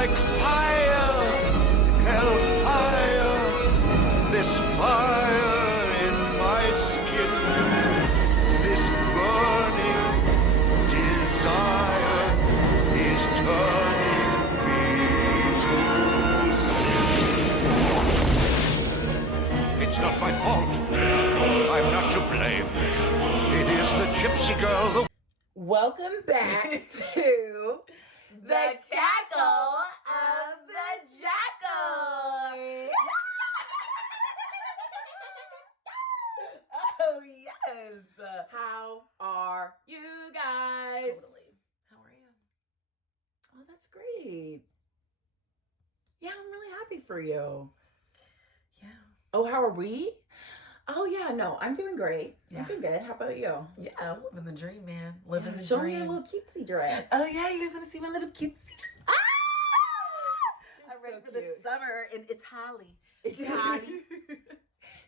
like fire, hellfire, this fire in my skin, this burning desire is turning me to sin. It's not my fault. I'm not to blame. It is the gypsy girl, the Welcome back to the cackle of the jackal. Oh, yes. How are you guys? Totally. How are you? Oh, that's great. Yeah, I'm really happy for you. Yeah. Oh, how are we? Oh, yeah, no, I'm doing great. Yeah. I'm doing good. How about you? Yeah, I'm living the dream, man. Living the Show dream. me your little cutesy dress. Oh, yeah, you guys want to see my little cutesy dress? Ah! I'm ready So for the cute. summer in Italy. Italy.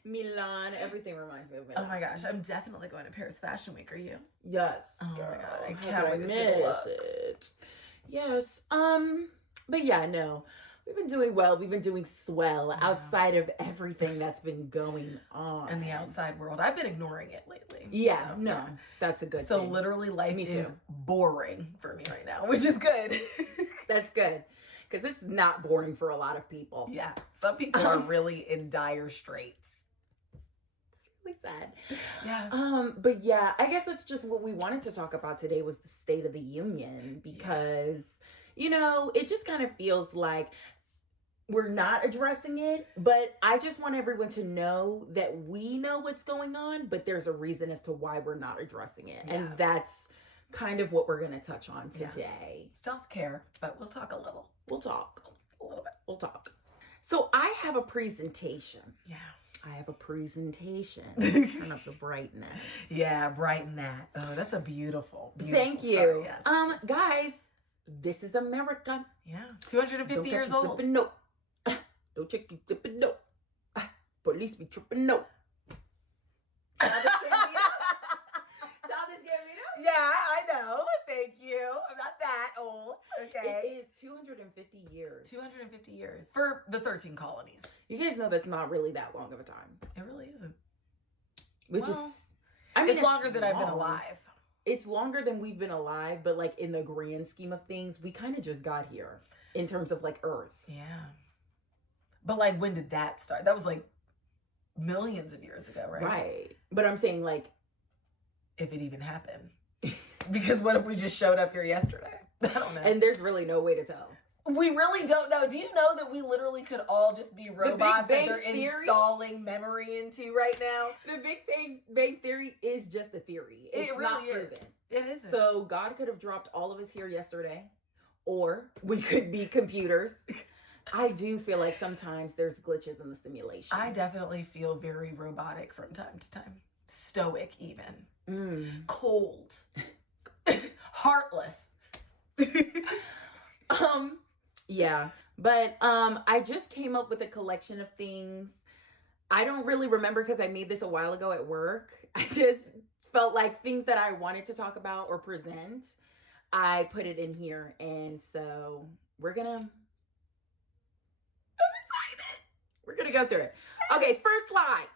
Milan, everything reminds me of Milan. Oh my gosh, I'm definitely going to Paris Fashion Week. Are you? Yes. Oh girl. my God, I How can't could wait to see the looks. it. Yes. But yeah, no. We've been doing well. We've been doing swell outside of everything that's been going on. In the outside world. I've been ignoring it lately. Yeah, So, no. yeah. That's a good So thing. literally life Me is too. boring for me right now, which is good. That's good. Because it's not boring for a lot of people. Yeah. Some people are really in dire straits. It's really sad. Yeah. But yeah, I guess that's just what we wanted to talk about today was the State of the Union because, you know, it just kind of feels like we're not addressing it, but I just want everyone to know that we know what's going on, but there's a reason as to why we're not addressing it. Yeah. And that's kind of what we're going to touch on today. Self-care, but we'll talk a little. We'll talk. A little bit. We'll talk. So I have a presentation. Yeah. I have a presentation. Turn up the brightness. Yeah, brighten that. Oh, that's a beautiful, Thank you. story, yes. Guys, this is America. Yeah. 250 Don't years catch you old. slipping, no. Don't check you slipping, no. Police be tripping, no. Childish Gambino? Yeah, I know. Thank you. I'm not that old. It Okay. is 250 years. 250 years for the 13 colonies. You guys know that's not really that long of a time. It really isn't. Which Well, is, I mean, it's longer than I've been long. alive. It's longer than we've been alive, but like in the grand scheme of things, we kind of just got here in terms of like Earth. Yeah. But like, when did that start? That was like millions of years ago, right? Right. But I'm saying like, If it even happened. Because what if we just showed up here yesterday? I don't know. and there's really no way to tell. We really don't know. Do you know that we literally could all just be robots that Bang they're Theory? installing memory into right now? The Big Bang Theory is just a theory. It's It not really is. proven. It isn't. So God could have dropped all of us here yesterday, or we could be computers. I do feel like sometimes there's glitches in the simulation. I definitely feel very robotic from time to time. Stoic even. Cold. Heartless. Yeah, but I just came up with a collection of things. I don't really remember because I made this a while ago at work. I just felt like things that I wanted to talk about or present. I put it in here, and so we're gonna go through it. Okay, first slide.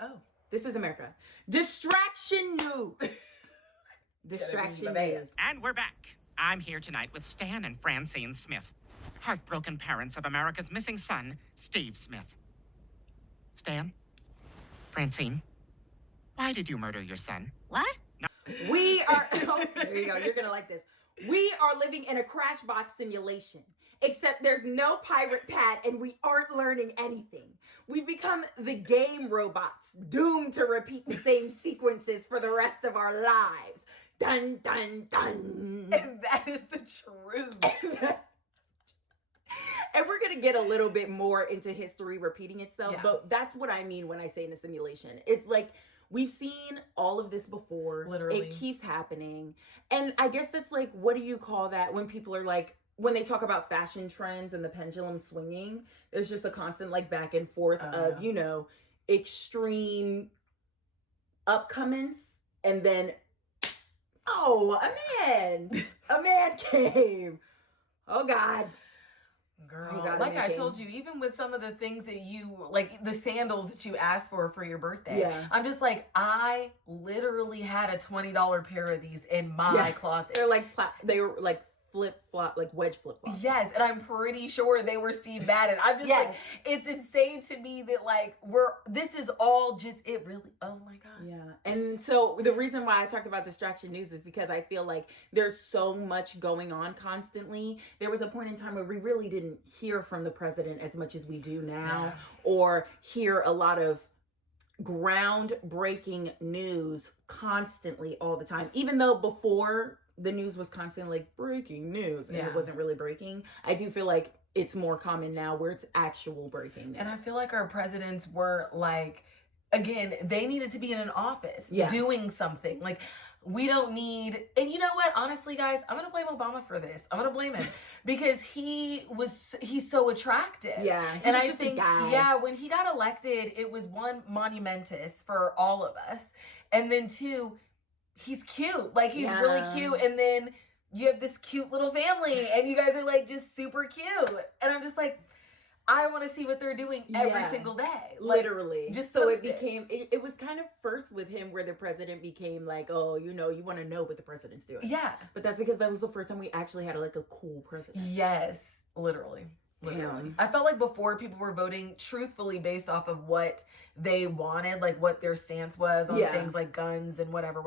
Oh. This is America. Distraction news. Distraction news. And we're back. I'm here tonight with Stan and Francine Smith, heartbroken parents of America's missing son, Steve Smith. Stan? Francine? Why did you murder your son? What? No. We are, oh, there you go, you're gonna like this. We are living in a Crashbox simulation, except there's no pirate pad and we aren't learning anything. We've become the game robots, doomed to repeat the same sequences for the rest of our lives. Dun, dun, dun. And that is the truth. And we're going to get a little bit more into history repeating itself, Yeah. but that's what I mean when I say in a simulation. It's like we've seen all of this before. Literally. It keeps happening. And I guess that's like, what do you call that when people are like, when they talk about fashion trends and the pendulum swinging, there's just a constant like back and forth of, you know, extreme upcomings and then, oh, a man came. Oh God. Girl, God, like I making- told you, even with some of the things that you, like the sandals that you asked for your birthday, Yeah. I'm just like, I literally had a $20 pair of these in my closet. They're like, they were like flip-flop, like wedge flip-flops. Yes, and I'm pretty sure they were Steve Madden. I'm just like, it's insane to me that like this is all just it really. Oh my God. Yeah. And so the reason why I talked about distraction news is because I feel like there's so much going on constantly. There was a point in time where we really didn't hear from the president as much as we do now, or hear a lot of groundbreaking news constantly all the time. Even though before the news was constantly like breaking news and it wasn't really breaking, I do feel like it's more common now where it's actual breaking news. And I feel like our presidents were like, again, they needed to be in an office doing something. Like, we don't need, and you know what? Honestly, guys, I'm going to blame Obama for this. I'm going to blame him because he's so attractive. Yeah. And I think, when he got elected, it was one, monumentous for all of us. And then two, he's cute. Like, he's really cute. And then you have this cute little family and you guys are like just super cute. And I'm just like, I want to see what they're doing every single day. Like, literally. Just so post it became, it was kind of first with him where the president became like, oh, you know, you want to know what the president's doing. Yeah. But that's because that was the first time we actually had like a cool president. Yes. Literally. Damn. I felt like before people were voting truthfully based off of what they wanted, like what their stance was on things like guns and whatever.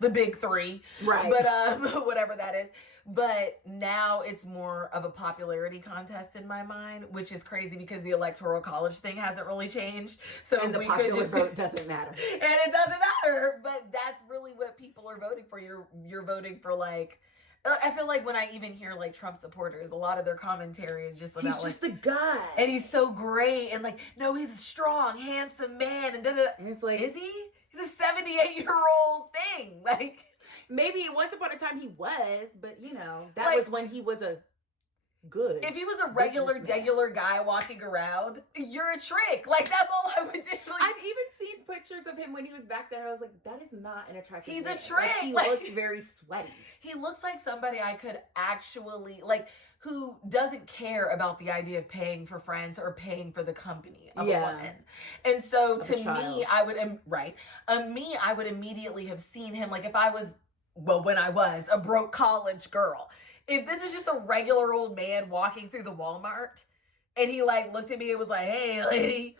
The big three. Right. But whatever that is. But now it's more of a popularity contest in my mind, which is crazy because the electoral college thing hasn't really changed. So and the popular vote doesn't matter. And it doesn't matter. But that's really what people are voting for. You're voting for like, I feel like when I even hear like Trump supporters, a lot of their commentary is just about he's just a guy. And he's so great. And like, no, he's a strong, handsome man. And da-da-da. And it's like, is he? He's a 78-year-old thing. Like, maybe once upon a time he was, but you know, that like, was when he was a good. If he was a regular, degular guy walking around, you're a trick. Like, that's all I would do. Like, I've even seen pictures of him when he was back then. I was like, that is not an attractive He's man. a trick. Like, he Like, looks very sweaty. He looks like somebody I could actually, like, who doesn't care about the idea of paying for friends or paying for the company of a woman. And so to me, I would, I would immediately have seen him, like, if I was, well, when I was a broke college girl, if this was just a regular old man walking through the Walmart and he like looked at me and was like, hey lady,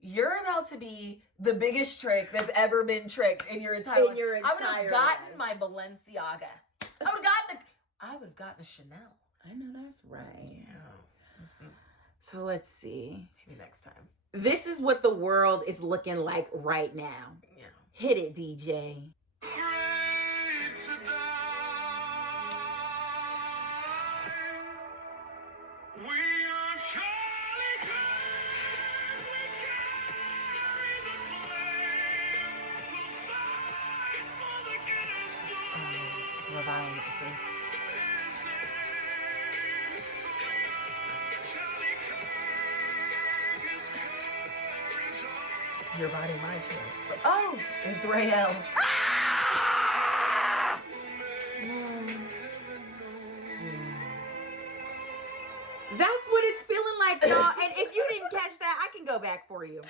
you're about to be the biggest trick that's ever been tricked in your entire life. I would have gotten my Balenciaga. I would have gotten a Chanel. I know that's right. Yeah. Mm-hmm. So let's see. Maybe next time. This is what the world is looking like right now. Yeah. Hit it, DJ. Your body, my choice. Oh, Israel. That's what it's feeling like, y'all. And if you didn't catch that, I can go back for you.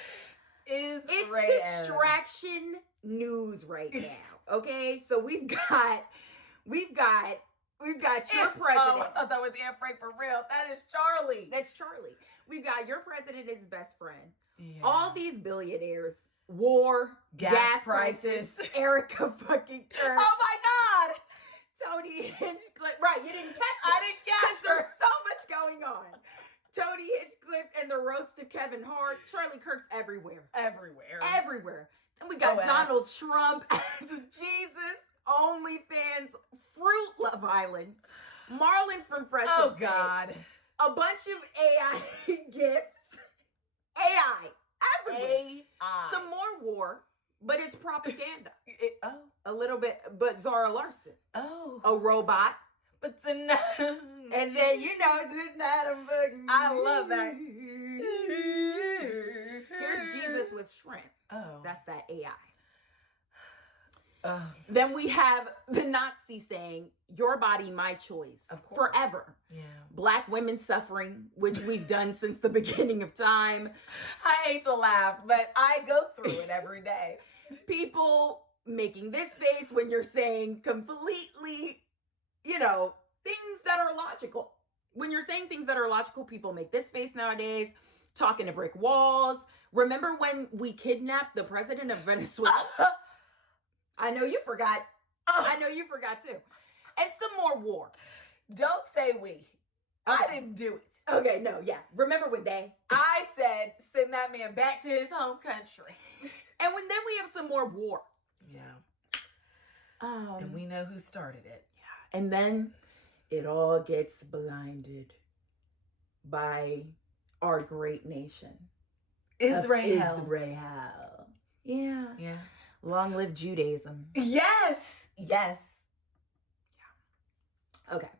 It's distraction news right now. Okay, so we've got your president. Oh, I thought that was Anne Frank for real. That is Charlie. That's Charlie. We've got your president is his best friend. Yeah. All these billionaires, war, gas prices, Erica fucking Kirk. Oh my God. Tony Hinchcliffe. Right, you didn't catch it. I didn't catch her. There's so much going on. Tony Hinchcliffe and the roast of Kevin Hart. Charlie Kirk's everywhere. Everywhere. And we got Donald Trump as a Jesus, OnlyFans, Fruit Love Island, Marlon from Fresh Oh Prince, God. a bunch of AI gifts. AI. Everywhere. AI. Some more war, but it's propaganda. Oh. A little bit, but Zara Larson. Oh. A robot. But tonight. And then, tonight I'm fucking. I love that. Here's Jesus with shrimp. Oh. That's that AI. Then we have the Nazi saying, your body, my choice. Of course. Forever. Yeah. Black women suffering, which we've done since the beginning of time. I hate to laugh, but I go through it every day. People making this face when you're saying completely, things that are logical. When you're saying things that are logical, people make this face nowadays, talking to brick walls. Remember when we kidnapped the president of Venezuela? I know you forgot. I know you forgot too. And some more war. Don't say we. Okay. I didn't do it. Okay, no, yeah. Remember when I said, send that man back to his home country. And then we have some more war. Yeah. And we know who started it. Yeah. And then it all gets blinded by our great nation. Israel. Israel. Yeah. Yeah. Long live Judaism. Yes. Yes. Yeah. Okay.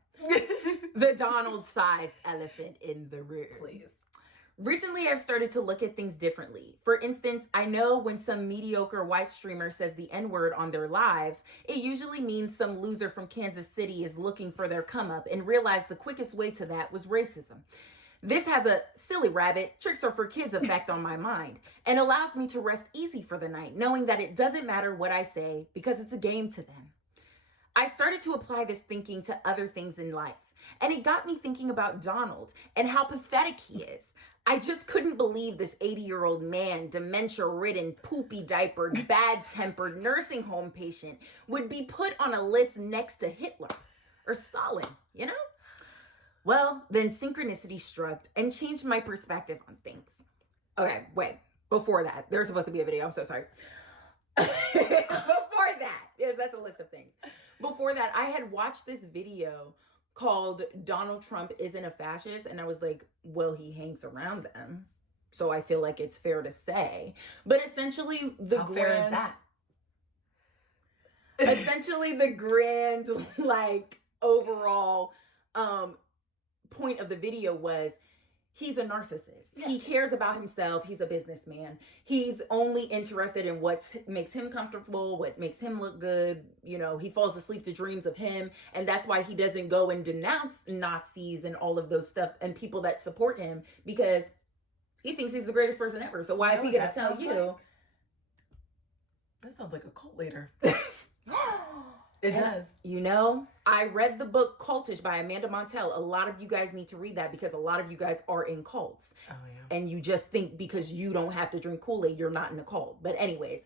The Donald-sized elephant in the room. Please. Recently, I've started to look at things differently. For instance, I know when some mediocre white streamer says the N-word on their lives, it usually means some loser from Kansas City is looking for their come up and realized the quickest way to that was racism. This has a silly rabbit, tricks are for kids effect on my mind and allows me to rest easy for the night, knowing that it doesn't matter what I say because it's a game to them. I started to apply this thinking to other things in life, and it got me thinking about Donald and how pathetic he is. I just couldn't believe this 80-year-old man, dementia-ridden, poopy-diapered, bad-tempered nursing home patient would be put on a list next to Hitler or Stalin, Well, then synchronicity struck and changed my perspective on things. Okay, wait. Before that, there's supposed to be a video. I'm so sorry. Before that, yes, that's a list of things. Before that, I had watched this video called Donald Trump Isn't a Fascist, and I was like, well, he hangs around them, so I feel like it's fair to say. But essentially, How fair is that? Essentially, the grand, overall point of the video was he's a narcissist. Yeah. He cares about himself. He's a businessman. He's only interested in what makes him comfortable, what makes him look good. He falls asleep to dreams of him. And that's why he doesn't go and denounce Nazis and all of those stuff and people that support him, because he thinks he's the greatest person ever. So why is he going to tell you? That sounds like a cult leader. It does. I read the book Cultish by Amanda Montell. A lot of you guys need to read that because a lot of you guys are in cults. Oh, yeah. And you just think because you don't have to drink Kool-Aid, you're not in a cult. But anyways.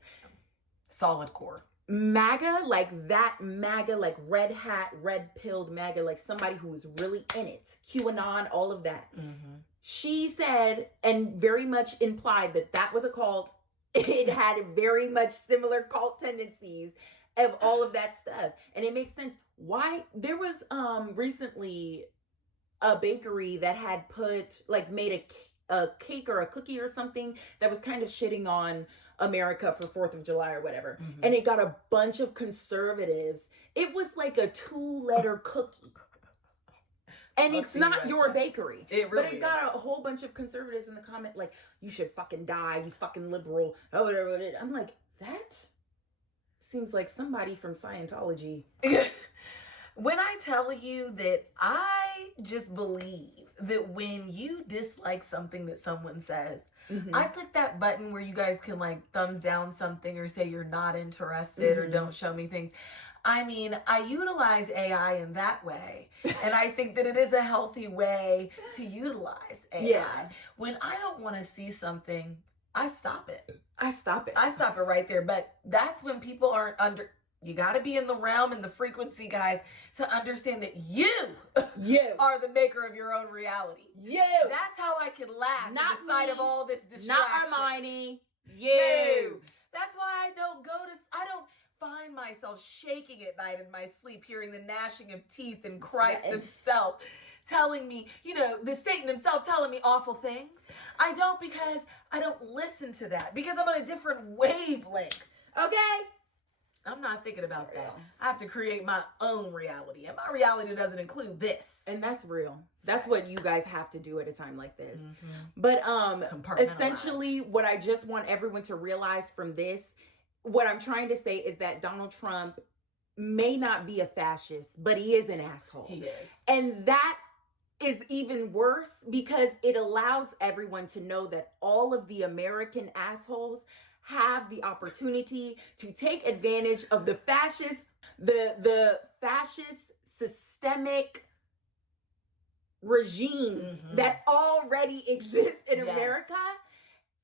Solid core. MAGA, MAGA, red hat, red-pilled MAGA, somebody who is really in it. QAnon, all of that. Mm-hmm. She said, and very much implied that was a cult. It had very much similar cult tendencies of all of that stuff. And it makes sense. Why? There was recently a bakery that had made a cake or a cookie or something that was kind of shitting on America for 4th of July or whatever. Mm-hmm. And it got a bunch of conservatives. It was like a 2-letter cookie. And it's not your bakery. It really But it got a whole bunch of conservatives in the comment you should fucking die, you fucking liberal, or whatever. I'm like, that seems like somebody from Scientology. When I tell you that I just believe that when you dislike something that someone says, mm-hmm. I click that button where you guys can thumbs down something or say you're not interested, mm-hmm. or don't show me things. I mean, I utilize AI in that way. And I think that it is a healthy way to utilize AI. Yeah. When I don't want to see something, I stop it. I stop it right there. But that's when people aren't you got to be in the realm and the frequency, guys, to understand that you are the maker of your own reality. That's how I can laugh not in the sight of all this distraction. Not Hermione. That's why I don't find myself shaking at night in my sleep, hearing the gnashing of teeth and Christ himself telling me, the Satan himself telling me awful things. I don't, because I don't listen to that, because I'm on a different wavelength. Okay? I'm not thinking about that. I have to create my own reality, and my reality doesn't include this. And that's real. That's what you guys have to do at a time like this. Mm-hmm. But essentially what I just want everyone to realize from this, what I'm trying to say is that Donald Trump may not be a fascist, but he is an asshole. He is. And that is even worse because it allows everyone to know that all of the American assholes have the opportunity to take advantage of the fascist systemic regime that already exists in America.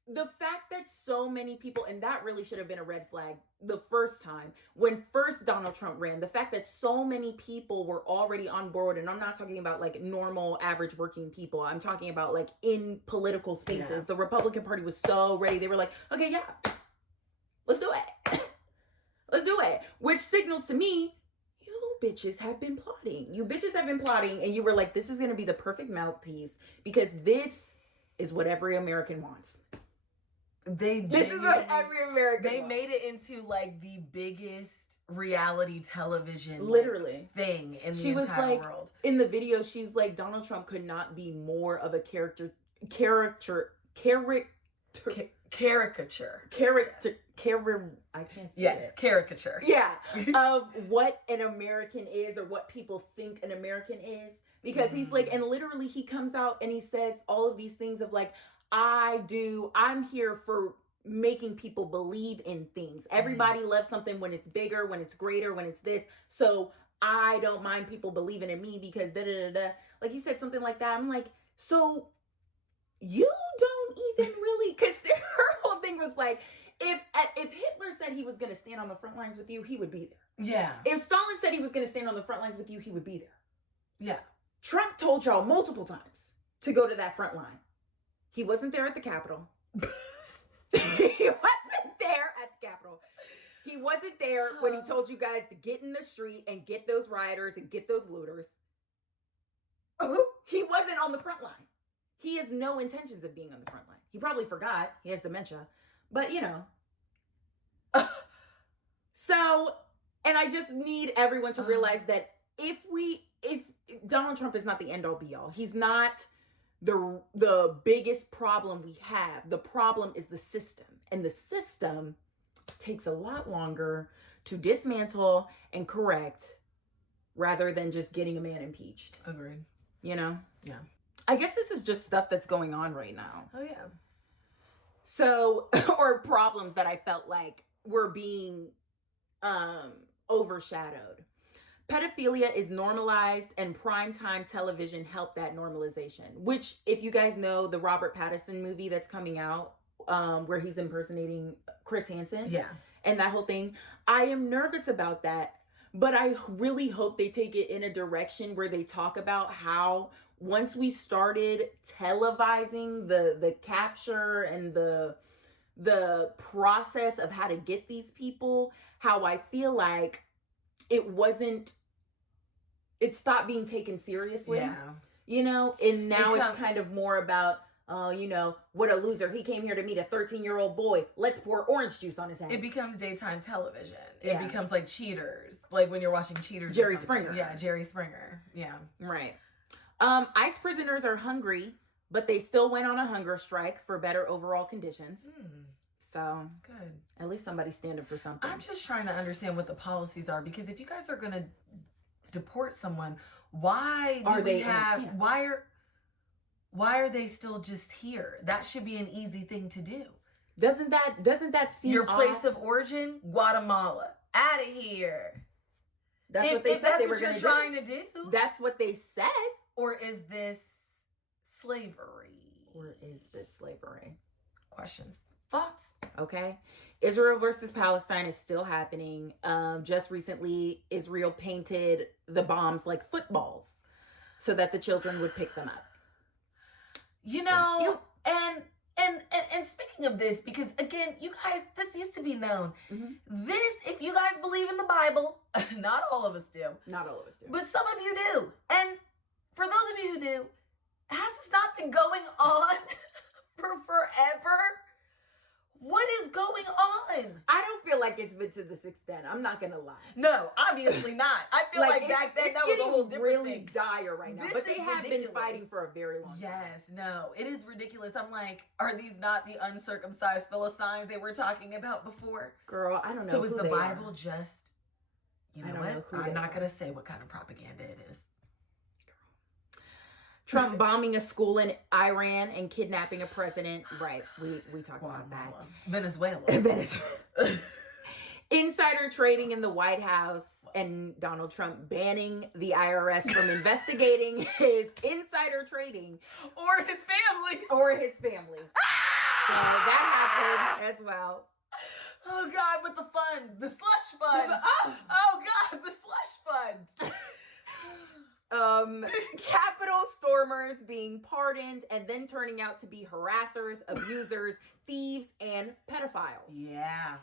The fact that so many people, and that really should have been a red flag the first time, when first Donald Trump ran, the fact that so many people were already on board, and I'm not talking about like normal average working people, I'm talking about like in political spaces. Yeah. The Republican Party was so ready. They were like, okay, yeah, let's do it. Let's do it. Which signals to me, you bitches have been plotting. You bitches have been plotting, and you were like, this is going to be the perfect mouthpiece because this is what every American wants. This is what every American wants. Made it into like the biggest reality television literally thing in the entire world. In the video, she's like, Donald Trump could not be more of a caricature. I can't say it. Caricature. Yeah, of what an American is or what people think an American is. Because he's like, and literally he comes out and he says all of these things of like, I'm here for making people believe in things. Everybody loves something when it's bigger, when it's greater, when it's this. So I don't mind people believing in me because da-da-da-da. Like he said something like that. I'm like, so you don't even really, because her whole thing was like, if Hitler said he was going to stand on the front lines with you, he would be there. Yeah. If Stalin said he was going to stand on the front lines with you, he would be there. Yeah. Trump told y'all multiple times to go to that front line. He wasn't there at the Capitol. He wasn't there at the Capitol. He wasn't there when he told you guys to get in the street and get those rioters and get those looters. He wasn't on the front line. He has no intentions of being on the front line. He probably forgot. He has dementia. But, you know. So, and I just need everyone to realize that if Donald Trump is not the end all be all. He's not the biggest problem we have. The problem is the system. And the system takes a lot longer to dismantle and correct rather than just getting a man impeached. Agreed. You know? Yeah. I guess this is just stuff that's going on right now. Oh, yeah. So, or problems that I felt like were being overshadowed. Pedophilia is normalized and primetime television helped that normalization, which if you guys know the Robert Pattinson movie that's coming out, where he's impersonating Chris Hansen. Yeah. And that whole thing, I am nervous about that, but I really hope they take it in a direction where they talk about how once we started televising the capture and the process of how to get these people, how I feel like it stopped being taken seriously. Yeah. You know, and now it's kind of more about, you know, what a loser. He came here to meet a 13-year-old boy. Let's pour orange juice on his head. It becomes daytime television. Yeah. It becomes like Cheaters. Like when you're watching Cheaters. Jerry Springer. Yeah, Jerry Springer. Yeah. Right. ICE prisoners are hungry, but they still went on a hunger strike for better overall conditions. So good. At least somebody's standing for something. I'm just trying to understand what the policies are, because if you guys are going to deport someone, why are they still just here? That should be an easy thing to do. Doesn't that seem your place odd? of origin? Guatemala. Out of here. That's what they said they were going to do. Trying to do. That's what they said. Or is this slavery? Questions. Thoughts? Okay. Israel versus Palestine is still happening. Just recently, Israel painted the bombs like footballs so that the children would pick them up. You know, and speaking of this, because again, you guys, this used to be known. This, if you guys believe in the Bible, not all of us do. Not all of us do. But some of you do. And for those of you who do, has this not been going on for forever? What is going on? I don't feel like it's been to this extent. I'm not gonna lie. No, obviously not. I feel like back then that was a whole different really thing. dire right now. This But they is have ridiculous. been fighting for a very long time. Yes, no, it is ridiculous. I'm like, are these not the uncircumcised Philistines they were talking about before? Girl, I don't know. So is who the they Bible are. just, you I know don't know what? who I'm they not are. going to say what kind of propaganda it is. Trump bombing a school in Iran and kidnapping a president. Right. We talked about that. Venezuela. Venezuela. Insider trading in the White House and Donald Trump banning the IRS from investigating his insider trading Or his family. or his family. So that happened as well. Oh, God, with the fund. The slush fund. Oh. Oh, God, the slush fund. Capitol stormers being pardoned and then turning out to be harassers, abusers, thieves, and pedophiles. Yeah.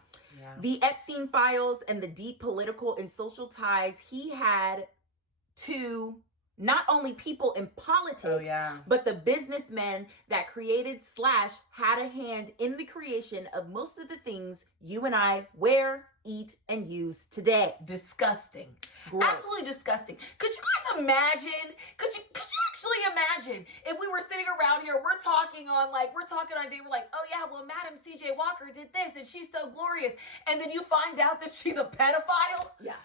The Epstein files and the deep political and social ties he had to not only people in politics, Oh, yeah. but the businessmen that created / had a hand in the creation of most of the things you and I wear, eat, and use today. Disgusting. Gross. Absolutely disgusting. Could you guys imagine? Could you actually imagine if we were sitting around here, we're talking on day, we're like, oh yeah, well, Madam CJ Walker did this and she's so glorious. And then you find out that she's a pedophile? Yeah.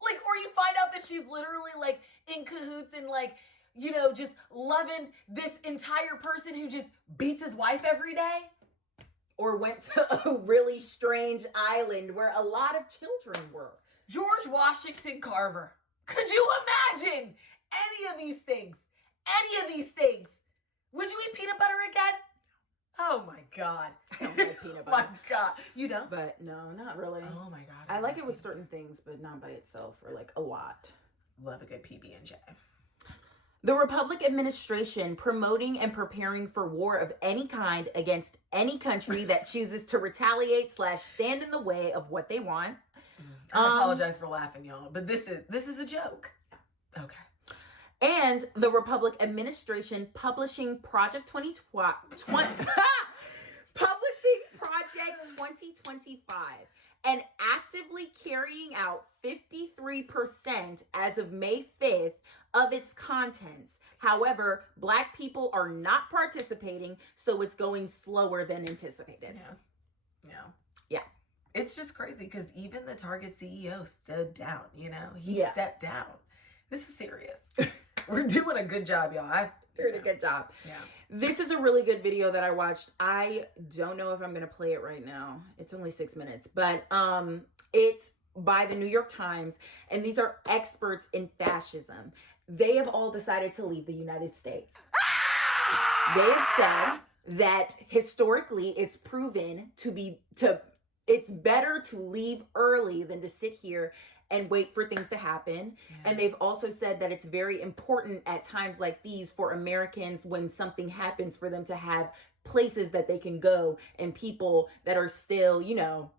Like, or you find out that she's literally like in cahoots and like, you know, just loving this entire person who just beats his wife every day. Or went to a really strange island where a lot of children were. George Washington Carver. Could you imagine any of these things? Any of these things? Would you eat peanut butter again? Oh my God. I don't like peanut My butter. God. You don't? But no, not really. Oh my God. I like it love with certain things, but not by itself or like a lot. Love a good PB&J. The Republic administration promoting and preparing for war of any kind against any country that chooses to retaliate / stand in the way of what they want. I apologize for laughing, y'all, but this is a joke. Okay. And the Republic administration publishing Project 2025 and actively carrying out 53% as of May 5th of its contents. However, Black people are not participating, so it's going slower than anticipated. Yeah. It's just crazy because even the Target CEO stood down, you know? He Yeah. stepped down. This is serious. We're doing a good job, y'all. Doing a good job. Yeah. This is a really good video that I watched. I don't know if I'm going to play it right now. It's only 6 minutes, but it's by the New York Times, and these are experts in fascism. They have all decided to leave the United States. They have said that historically it's proven it's better to leave early than to sit here and wait for things to happen. Yeah. And they've also said that it's very important at times like these for Americans, when something happens, for them to have places that they can go and people that are still, you know,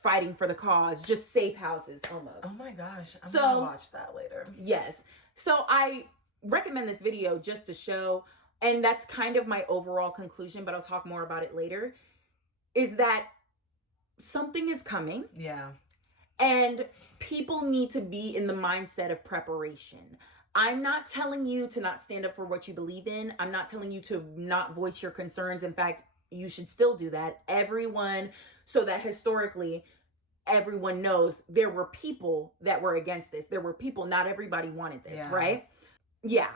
fighting for the cause, just safe houses almost. Oh my gosh. I'm So- going to watch that later. Yes. So I recommend this video just to show, and that's kind of my overall conclusion, but I'll talk more about it later, is that something is coming. Yeah. And people need to be in the mindset of preparation. I'm not telling you to not stand up for what you believe in. I'm not telling you to not voice your concerns. In fact, you should still do that. Everyone, so that historically, everyone knows there were people that were against this. There were people, not everybody wanted this, Yeah. right? Yeah.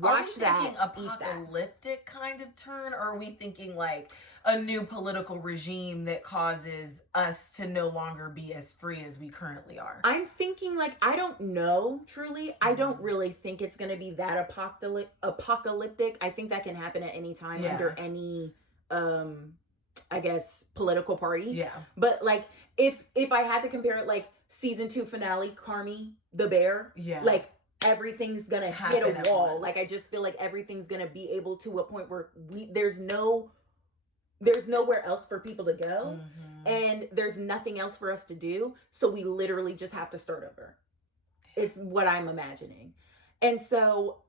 Watch Are we that. thinking Eat that. apocalyptic kind of turn, or are we thinking like a new political regime that causes us to no longer be as free as we currently are? I'm thinking like, I don't know, truly. I don't really think it's going to be that apocalyptic. I think that can happen at any time under any, I guess, political party. Yeah. But like, if I had to compare it, like season 2 finale, Carmi the bear, Yeah. like everything's gonna Happen hit at a wall. once. Like I just feel like everything's gonna be able to a point where there's nowhere else for people to go. Mhm. And there's nothing else for us to do. So we literally just have to start over. Is what I'm imagining. And so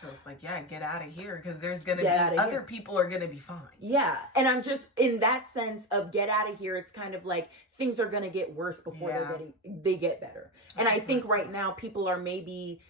So it's like, yeah, get out of here, because there's going to be other people are going to be fine. Yeah. And I'm just in that sense of get out of here. It's kind of like things are going to get worse before they get better. And I think right now people are maybe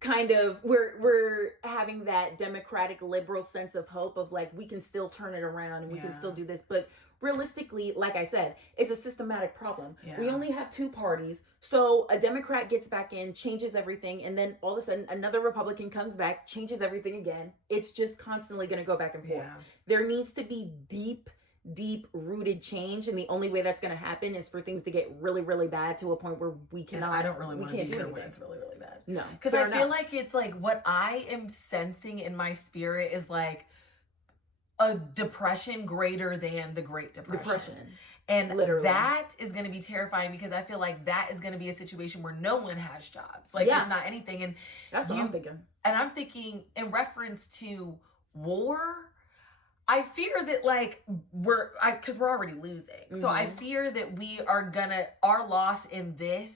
kind of, we're having that democratic liberal sense of hope of like, we can still turn it around and we can still do this. But realistically, like I said, it's a systematic problem. Yeah. We only have two parties. So a Democrat gets back in, changes everything, and then all of a sudden another Republican comes back, changes everything again. It's just constantly going to go back and forth. Yeah. There needs to be deep rooted change, and the only way that's going to happen is for things to get really, really bad to a point where we cannot. And I don't really want to be here when it's really, really bad. No, because I feel like it's like what I am sensing in my spirit is like a depression greater than the Great Depression. And literally, that is going to be terrifying, because I feel like that is going to be a situation where no one has jobs. Like, it's not anything. And that's what I'm thinking. And I'm thinking in reference to war, I fear that like because we're already losing. Mm-hmm. So I fear that we are our loss in this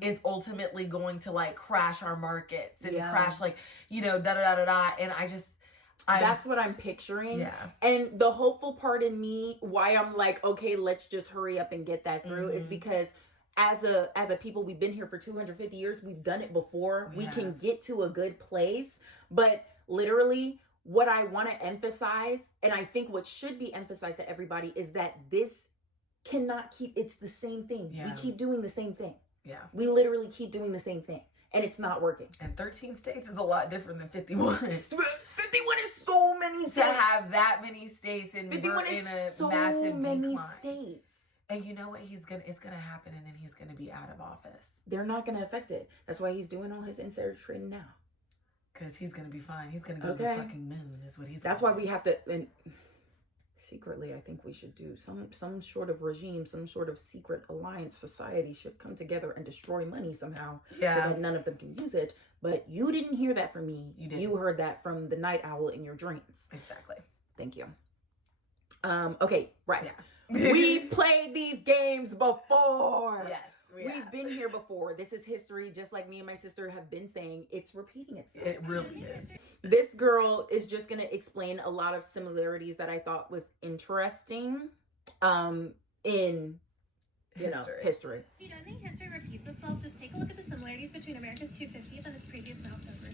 is ultimately going to like crash our markets and crash like, da da da da da. And that's what I'm picturing. Yeah. And the hopeful part in me, why I'm like, okay, let's just hurry up and get that through, is because as a people, we've been here for 250 years. We've done it before. We can get to a good place. But literally, what I want to emphasize, and I think what should be emphasized to everybody, is that this cannot it's the same thing. Yeah. We keep doing the same thing. Yeah. We literally keep doing the same thing. And it's not working. And 13 states is a lot different than 51. 51 is so many states. To have that many states and we're in a so massive many decline. States. And you know what? It's gonna happen, and then he's gonna be out of office. They're not gonna affect it. That's why he's doing all his insider trading now. Because he's gonna be fine. He's gonna go to the fucking moon. Is what he's. That's why we have to. And secretly, I think we should do some sort of regime, some sort of secret alliance society should come together and destroy money somehow, so that none of them can use it. But you didn't hear that from me. You heard that from the night owl in your dreams. Exactly. Thank you. Okay, right. Yeah. We've played these games before. Yes. We've been here before. This is history, just like me and my sister have been saying. It's repeating itself. It really is. This girl is just going to explain a lot of similarities that I thought was interesting in history. If you don't think history repeats itself, just take a look at the similarities between America's 250th and its previous milestone birthday.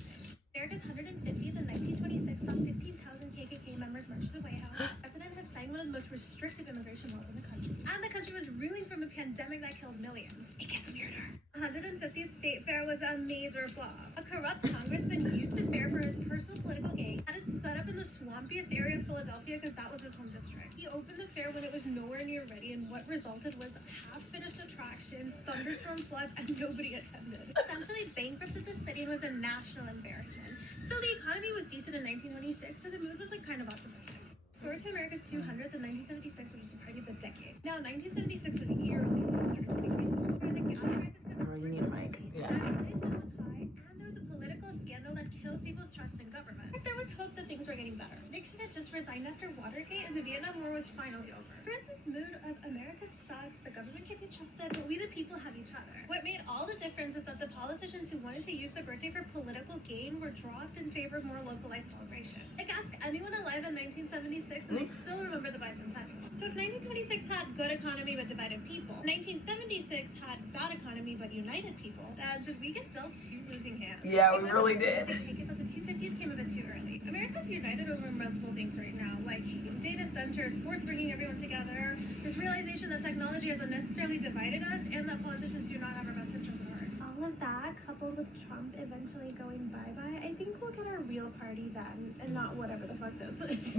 America's 150th in 1926 saw 15,000 KKK members march to the White House. The president had signed one of the most restrictive immigration laws in the country. And the country was reeling from a pandemic that killed millions. It gets weirder. 150th State Fair was a major flop. A corrupt congressman used the fair for his personal political gain, had it set up in the swampiest area of Philadelphia because that was his home district. He opened the fair when it was nowhere near ready, and what resulted was half-finished attractions, thunderstorm floods, and nobody attended. Essentially bankrupted the city and was a national embarrassment. Still, the economy was decent in 1926, so the mood was like kind of optimistic. Forward to America's 200th in 1976, which was the party of the decade. Now, 1976 was eerily similar to 2026. There was a gas crisis because you need a mic. Yeah. Inflation was high, and there was a political scandal that killed people's trust in government. But there was hope that things were getting better. Nixon had just resigned after Watergate, and the Vietnam War was finally over. There's this mood of America sucks, the government can't be trusted, but we the people have each other. What made all the difference is that the politicians who wanted to use the birthday for political gain were dropped in favor of more localized celebrations. Like, ask anyone alive in 1976, and they still remember the bicentennial. So if 1926 had good economy but divided people, 1976 had bad economy but united people, did we get dealt two losing hands? Yeah, we really did. The 250th came a bit too early. America's united over multiple things right now, like data centers, sports bringing everyone together, this realization that technology has unnecessarily divided us, and that politicians do not have our best interests at heart. All of that, coupled with Trump eventually going bye-bye, I think we'll get a real party then, and not whatever the fuck this is.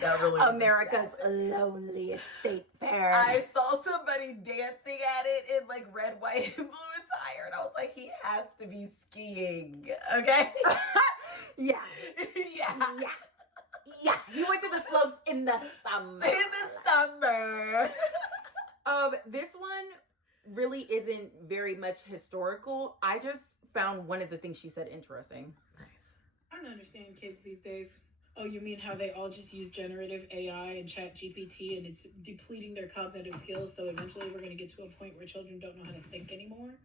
That really America's loneliest state fair. I saw somebody dancing at it in like red, white, and blue attire, and I was like, he has to be skiing, okay? Yeah. Yeah. Yeah. He went to the slopes in the summer. In the summer. This one really isn't very much historical. I just found one of the things she said interesting. Nice. I don't understand kids these days. Oh, you mean how they all just use generative AI and chat GPT and it's depleting their cognitive skills, so eventually we're going to get to a point where children don't know how to think anymore?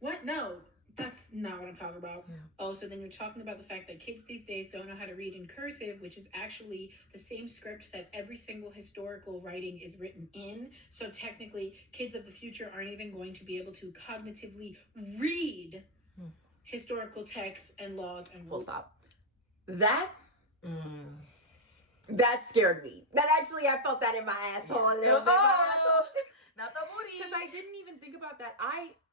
What? No. That's not what I'm talking about. Yeah. Oh, so then you're talking about the fact that kids these days don't know how to read in cursive, which is actually the same script that every single historical writing is written in. So technically, kids of the future aren't even going to be able to cognitively read historical texts and laws and Full rules. stop. That scared me. That actually, I felt that in my asshole a little bit. Not the booty. Because I didn't even think about that.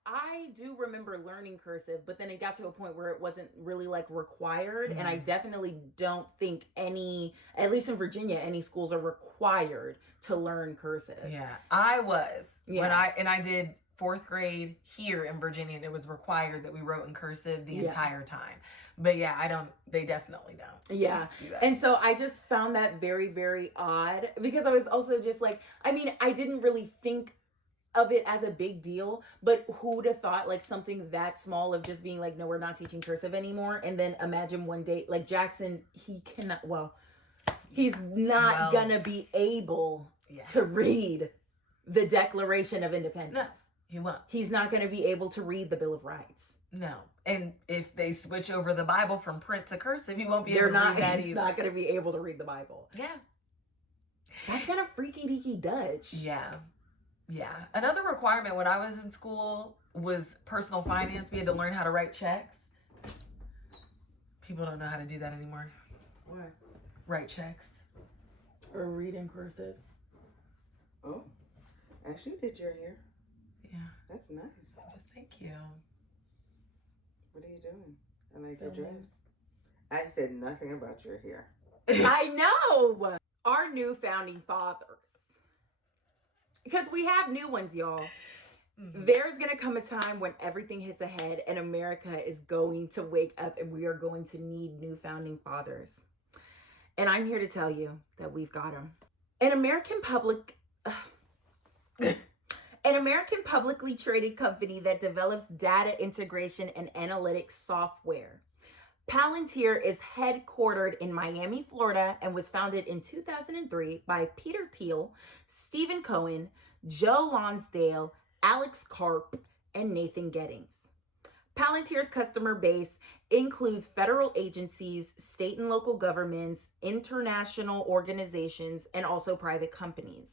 I do remember learning cursive, but then it got to a point where it wasn't really like required. And I definitely don't think any, at least in Virginia, any schools are required to learn cursive. Yeah, I was. Yeah. When I did 4th grade here in Virginia, and it was required that we wrote in cursive the entire time. But yeah, they definitely don't. Yeah. Do that. And so I just found that very, very odd because I was also just like, I mean, I didn't really think of it as a big deal, but who'd have thought like something that small of just being like, no, we're not teaching cursive anymore. And then imagine one day, like Jackson, he's not gonna be able to read the Declaration of Independence. No, he won't. He's not gonna be able to read the Bill of Rights. No. And if they switch over the Bible from print to cursive, he won't be able to read that either. He's not gonna be able to read the Bible. Yeah. That's kind of freaky deaky Dutch. Yeah. Yeah. Another requirement when I was in school was personal finance. We had to learn how to write checks. People don't know how to do that anymore. What? Write checks. Or read in cursive. Oh, actually, you did your hair. Yeah. That's nice. Just thank you. What are you doing? I like your dress. I said nothing about your hair. I know. Our new founding fathers. Because we have new ones, y'all. Mm-hmm. There's going to come a time when everything hits ahead and America is going to wake up and we are going to need new founding fathers. And I'm here to tell you that we've got them. An American publicly traded company that develops data integration and analytics software. Palantir is headquartered in Miami, Florida, and was founded in 2003 by Peter Thiel, Stephen Cohen, Joe Lonsdale, Alex Karp, and Nathan Gettings. Palantir's customer base includes federal agencies, state and local governments, international organizations, and also private companies.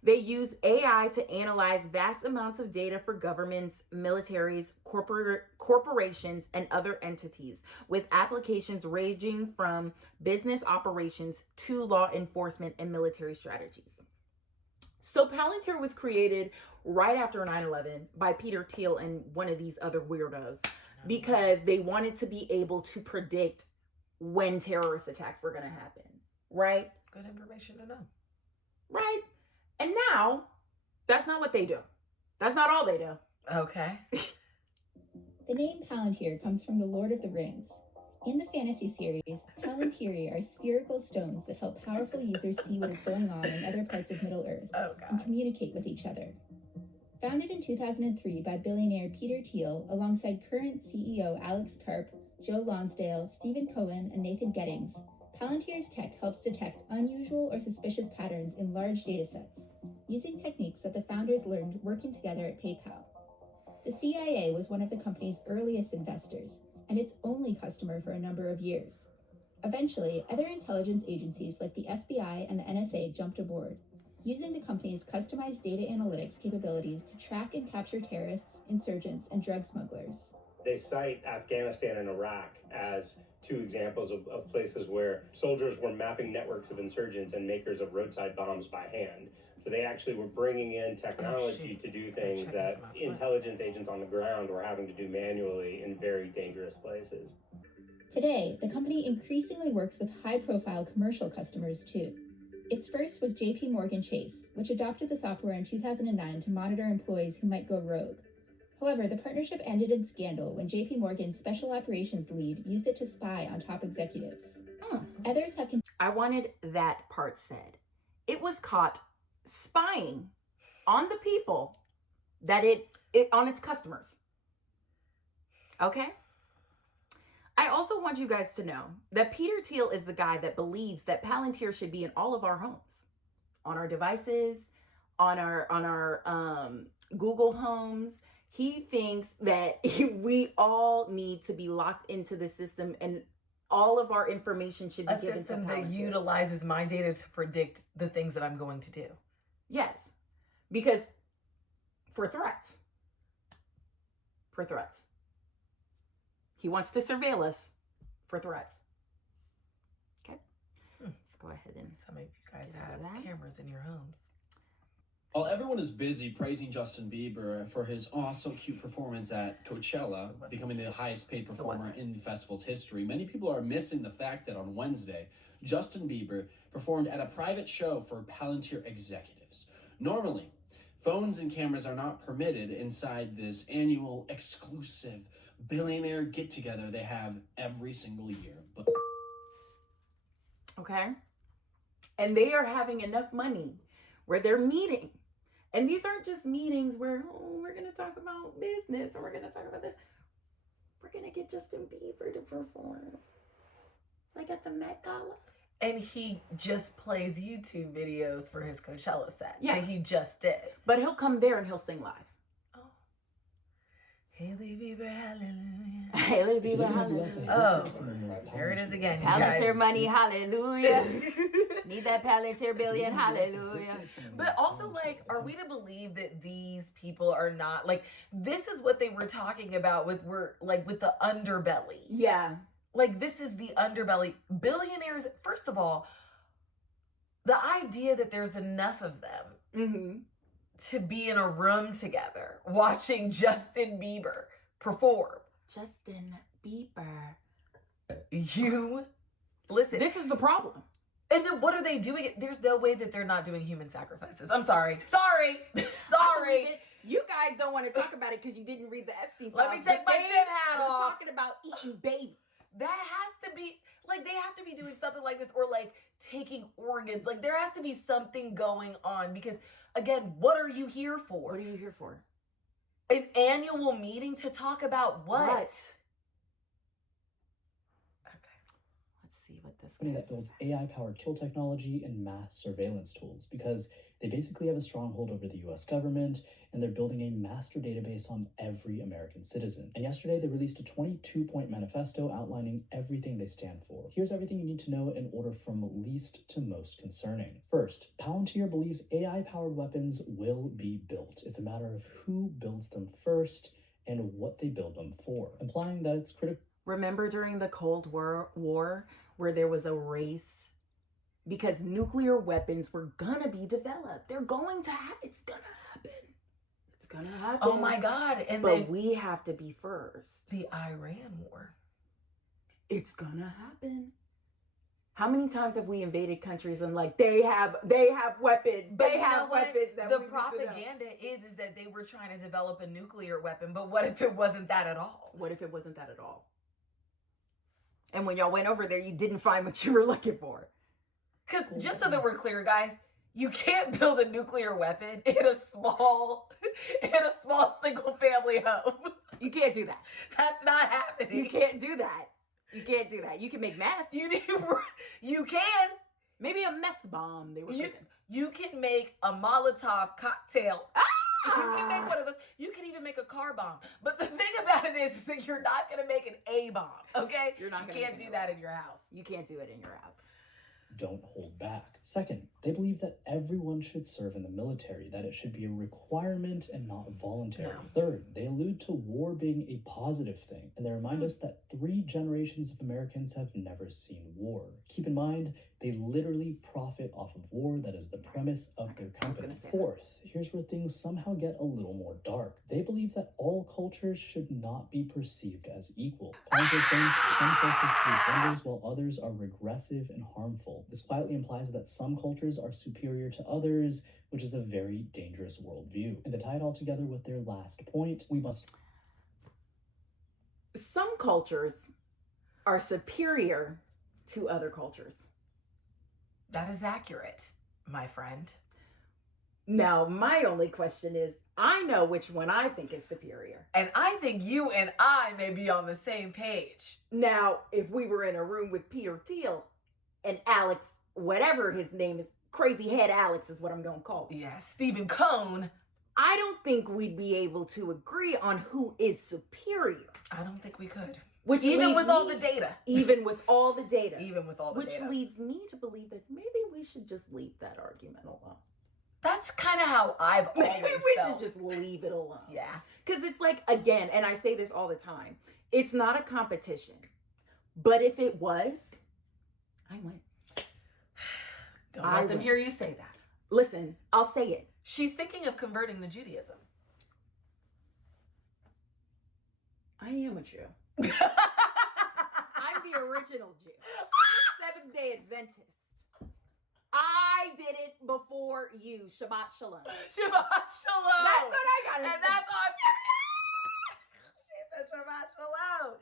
They use AI to analyze vast amounts of data for governments, militaries, corporations, and other entities, with applications ranging from business operations to law enforcement and military strategies. So Palantir was created right after 9/11 by Peter Thiel and one of these other weirdos because they wanted to be able to predict when terrorist attacks were going to happen, right? Good information to know. Right? And now, that's not what they do. That's not all they do. Okay. The name Palantir comes from the Lord of the Rings. In the fantasy series, Palantiri are spherical stones that help powerful users see what is going on in other parts of Middle-earth and communicate with each other. Founded in 2003 by billionaire Peter Thiel alongside current CEO Alex Karp, Joe Lonsdale, Stephen Cohen, and Nathan Gettings, Palantir's tech helps detect unusual or suspicious patterns in large datasets, using techniques that the founders learned working together at PayPal. The CIA was one of the company's earliest investors, and its only customer for a number of years. Eventually, other intelligence agencies like the FBI and the NSA jumped aboard, using the company's customized data analytics capabilities to track and capture terrorists, insurgents, and drug smugglers. They cite Afghanistan and Iraq as two examples of places where soldiers were mapping networks of insurgents and makers of roadside bombs by hand. So they actually were bringing in technology to do things that intelligence agents on the ground were having to do manually in very dangerous places. Today, the company increasingly works with high-profile commercial customers too. Its first was JP Morgan Chase, which adopted the software in 2009 to monitor employees who might go rogue. However, the partnership ended in scandal when JP Morgan's special operations lead used it to spy on top executives. Others have I wanted that part said. It was caught spying on the people that it on its customers. Okay? I also want you guys to know that Peter Thiel is the guy that believes that Palantir should be in all of our homes, on our devices, on our Google homes. He thinks that we all need to be locked into the system and all of our information should be given to A system that Palantir. utilizes my data to predict the things that I'm going to do. Yes. Because for threats. He wants to surveil us for threats. Okay. Let's go ahead and some of you guys have cameras in your homes. While everyone is busy praising Justin Bieber for his so cute performance at Coachella, becoming the highest paid performer in the festival's history, many people are missing the fact that on Wednesday, Justin Bieber performed at a private show for Palantir executives. Normally, phones and cameras are not permitted inside this annual exclusive billionaire get-together they have every single year. But okay. And they are having enough money where they're meeting. And these aren't just meetings where, we're going to talk about business or we're going to talk about this. We're going to get Justin Bieber to perform. Like at the Met Gala. And he just plays YouTube videos for his Coachella set. Yeah. That he just did. But he'll come there and he'll sing live. Oh. Hailey Bieber, hallelujah. Hailey Bieber, hallelujah. Oh, there it is again. Palantir money, hallelujah. Need that Palantir billion, hallelujah. But also, like, are we to believe that these people are not, like, this is what they were talking about with the underbelly. Yeah. Like, this is the underbelly. Billionaires, first of all, the idea that there's enough of them to be in a room together watching Justin Bieber perform. Justin Bieber. You, listen. This is the problem. And then what are they doing? There's no way that they're not doing human sacrifices. I'm sorry. Sorry. You guys don't want to talk about it because you didn't read the Epstein files. Let me take my tin hat off. We're talking about eating babies. That has to be, like, they have to be doing something like this, or like taking organs. Like, there has to be something going on because, again, what are you here for? What are you here for? An annual meeting to talk about what? Company that builds AI-powered kill technology and mass surveillance tools because they basically have a stronghold over the US government and they're building a master database on every American citizen. And yesterday they released a 22-point manifesto outlining everything they stand for. Here's everything you need to know in order from least to most concerning. First, Palantir believes AI-powered weapons will be built. It's a matter of who builds them first and what they build them for, implying that it's critical. Remember during the Cold War where there was a race because nuclear weapons were gonna be developed. They're going to it's gonna happen. It's gonna happen. Oh my God. But we have to be first. The Iran war. It's gonna happen. How many times have we invaded countries and like they have weapons. But they have weapons that the propaganda is that they were trying to develop a nuclear weapon, but what if it wasn't that at all? What if it wasn't that at all? And when y'all went over there, you didn't find what you were looking for. Because just so that we're clear, guys, you can't build a nuclear weapon in a small single family home. You can't do that. That's not happening. You can't do that. You can't do that. You can make meth. You can. Maybe a meth bomb. They were thinking. You can make a Molotov cocktail. You can make one of those. You can even make a car bomb. But the thing about it is that you're not going to make an A bomb, okay? You can't do that in your house. You can't do it in your house. Don't hold back. Second, they believe that everyone should serve in the military, that it should be a requirement and not voluntary. No. Third, they allude to war being a positive thing, and they remind us that 3 generations of Americans have never seen war. Keep in mind, they literally profit off of war. That is the premise of their company. Fourth, here's where things somehow get a little more dark. They believe that all cultures should not be perceived as equal. Palantir thinks some cultures treat genders while others are regressive and harmful. This quietly implies that some cultures are superior to others, which is a very dangerous worldview. And to tie it all together with their last point, we must... Some cultures are superior to other cultures. That is accurate, my friend. Now, my only question is, I know which one I think is superior. And I think you and I may be on the same page. Now, if we were in a room with Peter Thiel and Alex, whatever his name is, Crazy Head Alex is what I'm going to call him. Yeah, Stephen Cohn. I don't think we'd be able to agree on who is superior. I don't think we could. Which even with all the data. Even with all the data. Even with all the data. Which leads me to believe that maybe we should just leave that argument alone. That's kind of how I've always Maybe we felt. should just leave it alone. Yeah. Because it's like, again, and I say this all the time, it's not a competition. But if it was, I win. Don't let them hear you say that. Listen, I'll say it. She's thinking of converting to Judaism. I am a Jew. I'm the original Jew. I'm a Seventh-day Adventist. I did it before you. Shabbat shalom. Shabbat shalom. That's what I got to say. And that's on. She said Shabbat shalom.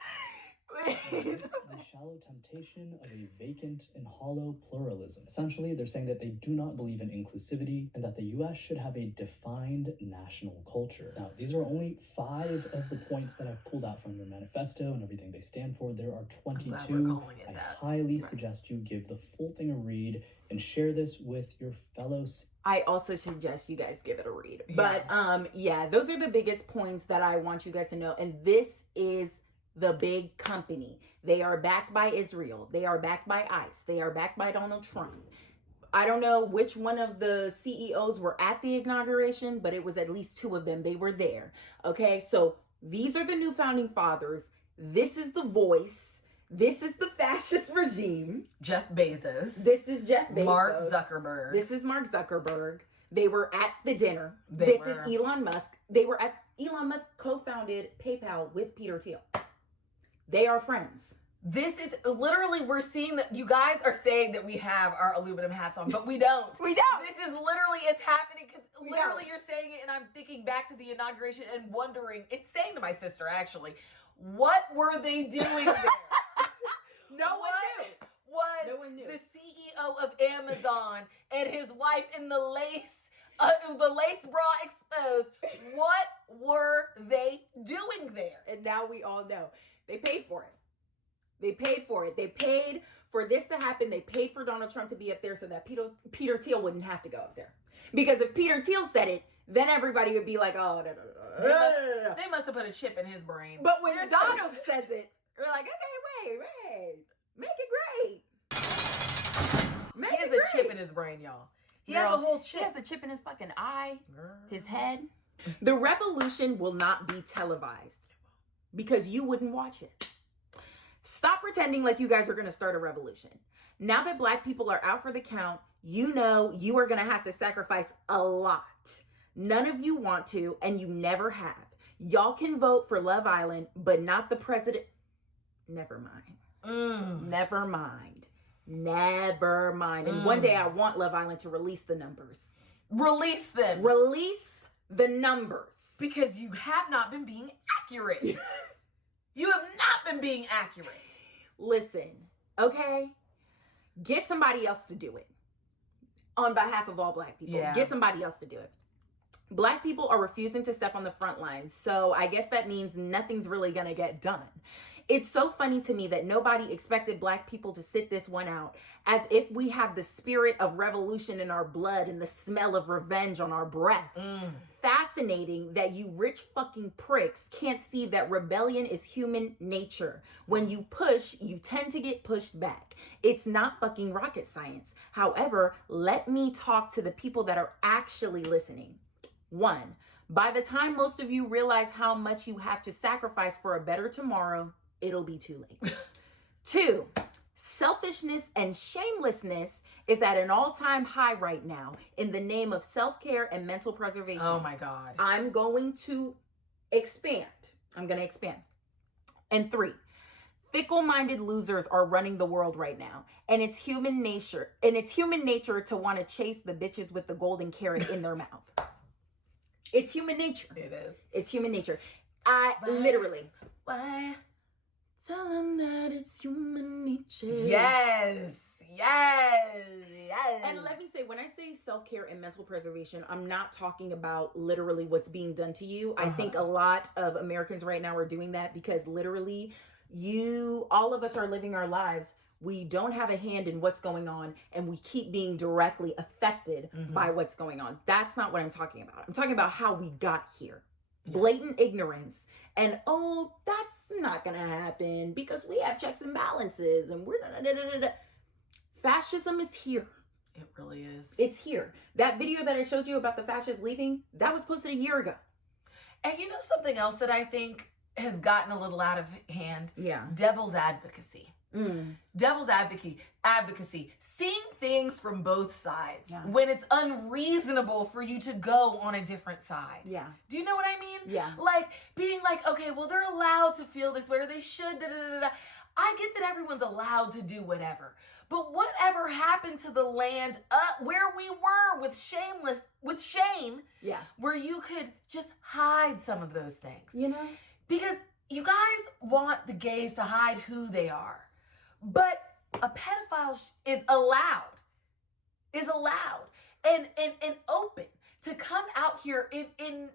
The shallow temptation of a vacant and hollow pluralism. Essentially, they're saying that they do not believe in inclusivity and that the U.S. should have a defined national culture. Now, these are only 5 of the points that I've pulled out from their manifesto and everything they stand for. There are 22. I highly suggest you give the full thing a read and share this with your fellows. I also suggest you guys give it a read. Yeah. But yeah, those are the biggest points that I want you guys to know. And this is the big company. They are backed by Israel. They are backed by ICE. They are backed by Donald Trump. I don't know which one of the CEOs were at the inauguration, but it was at least 2 of them. They were there. Okay, so these are the new founding fathers. This is the voice. This is the fascist regime. Jeff Bezos. This is Jeff Bezos. Mark Zuckerberg. This is Mark Zuckerberg. They were at the dinner. This is Elon Musk. Elon Musk co-founded PayPal with Peter Thiel. They are friends. This is literally, we're seeing that you guys are saying that we have our aluminum hats on, but we don't. We don't. This is literally, it's happening because literally you're saying it and I'm thinking back to the inauguration and wondering, it's saying to my sister actually, what were they doing there? No one knew. The CEO of Amazon and his wife in the lace bra exposed. What were they doing there? And now we all know. They paid for it. They paid for it. They paid for this to happen. They paid for Donald Trump to be up there so that Peter Thiel wouldn't have to go up there. Because if Peter Thiel said it, then everybody would be like, oh, no. They must have put a chip in his brain. But when Donald says it, we're like, okay, wait. Make it great. He has a chip in his brain, y'all. He has a whole chip. He has a chip in his fucking eye, his head. The revolution will not be televised because you wouldn't watch it. Stop pretending like you guys are going to start a revolution. Now that Black people are out for the count, you know you are going to have to sacrifice a lot. None of you want to, and you never have. Y'all can vote for Love Island, but not the president. Never mind. Never mind. And one day I want Love Island to release the numbers. Release them. Release the numbers. Because you have not been being accurate. You have not been being accurate. Listen, okay? Get somebody else to do it. On behalf of all Black people. Yeah. Get somebody else to do it. Black people are refusing to step on the front lines. So I guess that means nothing's really gonna get done. It's so funny to me that nobody expected Black people to sit this one out, as if we have the spirit of revolution in our blood and the smell of revenge on our breaths. Fascinating that you rich fucking pricks can't see that rebellion is human nature. When you push, you tend to get pushed back. It's not fucking rocket science. However, let me talk to the people that are actually listening. 1, by the time most of you realize how much you have to sacrifice for a better tomorrow, it'll be too late. 2, selfishness and shamelessness is at an all-time high right now in the name of self-care and mental preservation. Oh my God. I'm going to expand. And 3, fickle-minded losers are running the world right now. And it's human nature. To want to chase the bitches with the golden carrot in their mouth. It's human nature. It is. It's human nature. Literally. Why? Tell them that it's human nature. Yes. And let me say, when I say self-care and mental preservation, I'm not talking about literally what's being done to you. I think a lot of Americans right now are doing that because literally all of us are living our lives we don't have a hand in what's going on, and we keep being directly affected by what's going on. That's not what I'm talking about. I'm talking about how we got here. Blatant ignorance. And, oh, that's not going to happen because we have checks and balances and we're... Fascism is here. It really is. It's here. That video that I showed you about the fascists leaving, that was posted a year ago. And you know something else that I think has gotten a little out of hand? Yeah. Devil's advocacy. Devil's advocacy. Seeing things from both sides when it's unreasonable for you to go on a different side. Yeah. Do you know what I mean? Yeah. Like being like, okay, well, they're allowed to feel this way or they should. I get that everyone's allowed to do whatever. But whatever happened to the land where we were with shame, where you could just hide some of those things. You know? Because you guys want the gays to hide who they are. But a pedophile is allowed and open to come out here in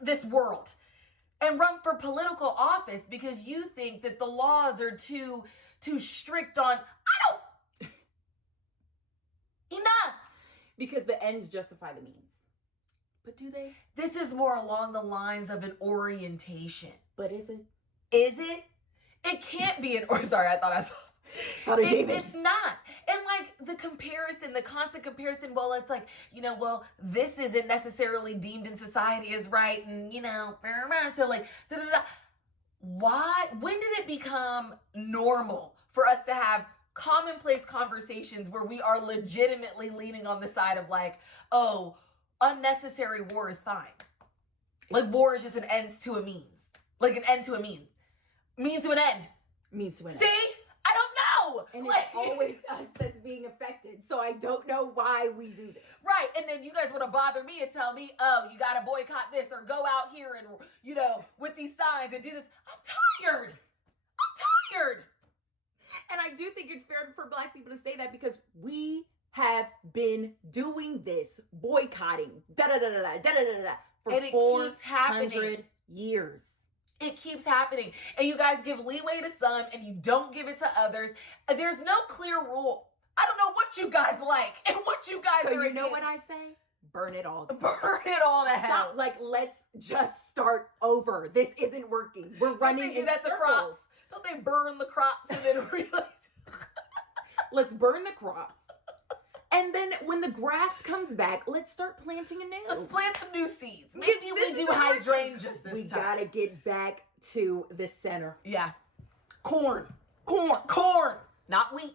this world and run for political office because you think that the laws are too strict on, enough. Because the ends justify the means. But do they? This is more along the lines of an orientation. But is it? Is it? It can't be sorry, I thought I saw. It's not. And like the constant comparison, well, it's like, well, this isn't necessarily deemed in society as right. And, so like, why, when did it become normal for us to have commonplace conversations where we are legitimately leaning on the side of like, oh, unnecessary war is fine. Like war is just an ends to a means. Like an end to a means. Means to an end. Means to an end. See? I don't know. And it's always us that's being affected. So I don't know why we do this. Right. And then you guys want to bother me and tell me, oh, you got to boycott this or go out here and, with these signs and do this. I'm tired. And I do think it's fair for Black people to say that because we have been doing this, boycotting, for and it 400 keeps happening. years. It keeps happening. And you guys give leeway to some and you don't give it to others. There's no clear rule. I don't know what you guys like and what you guys are you know what I say? Burn it all. Burn it all to hell. Stop, let's just start over. This isn't working. We're running in circles. Don't they burn the crops and then realize? Let's burn the crops. And then when the grass comes back, let's start planting anew. Let's plant some new seeds. Maybe we do hydrangeas this time. We gotta get back to the center. Yeah. Corn. Not wheat.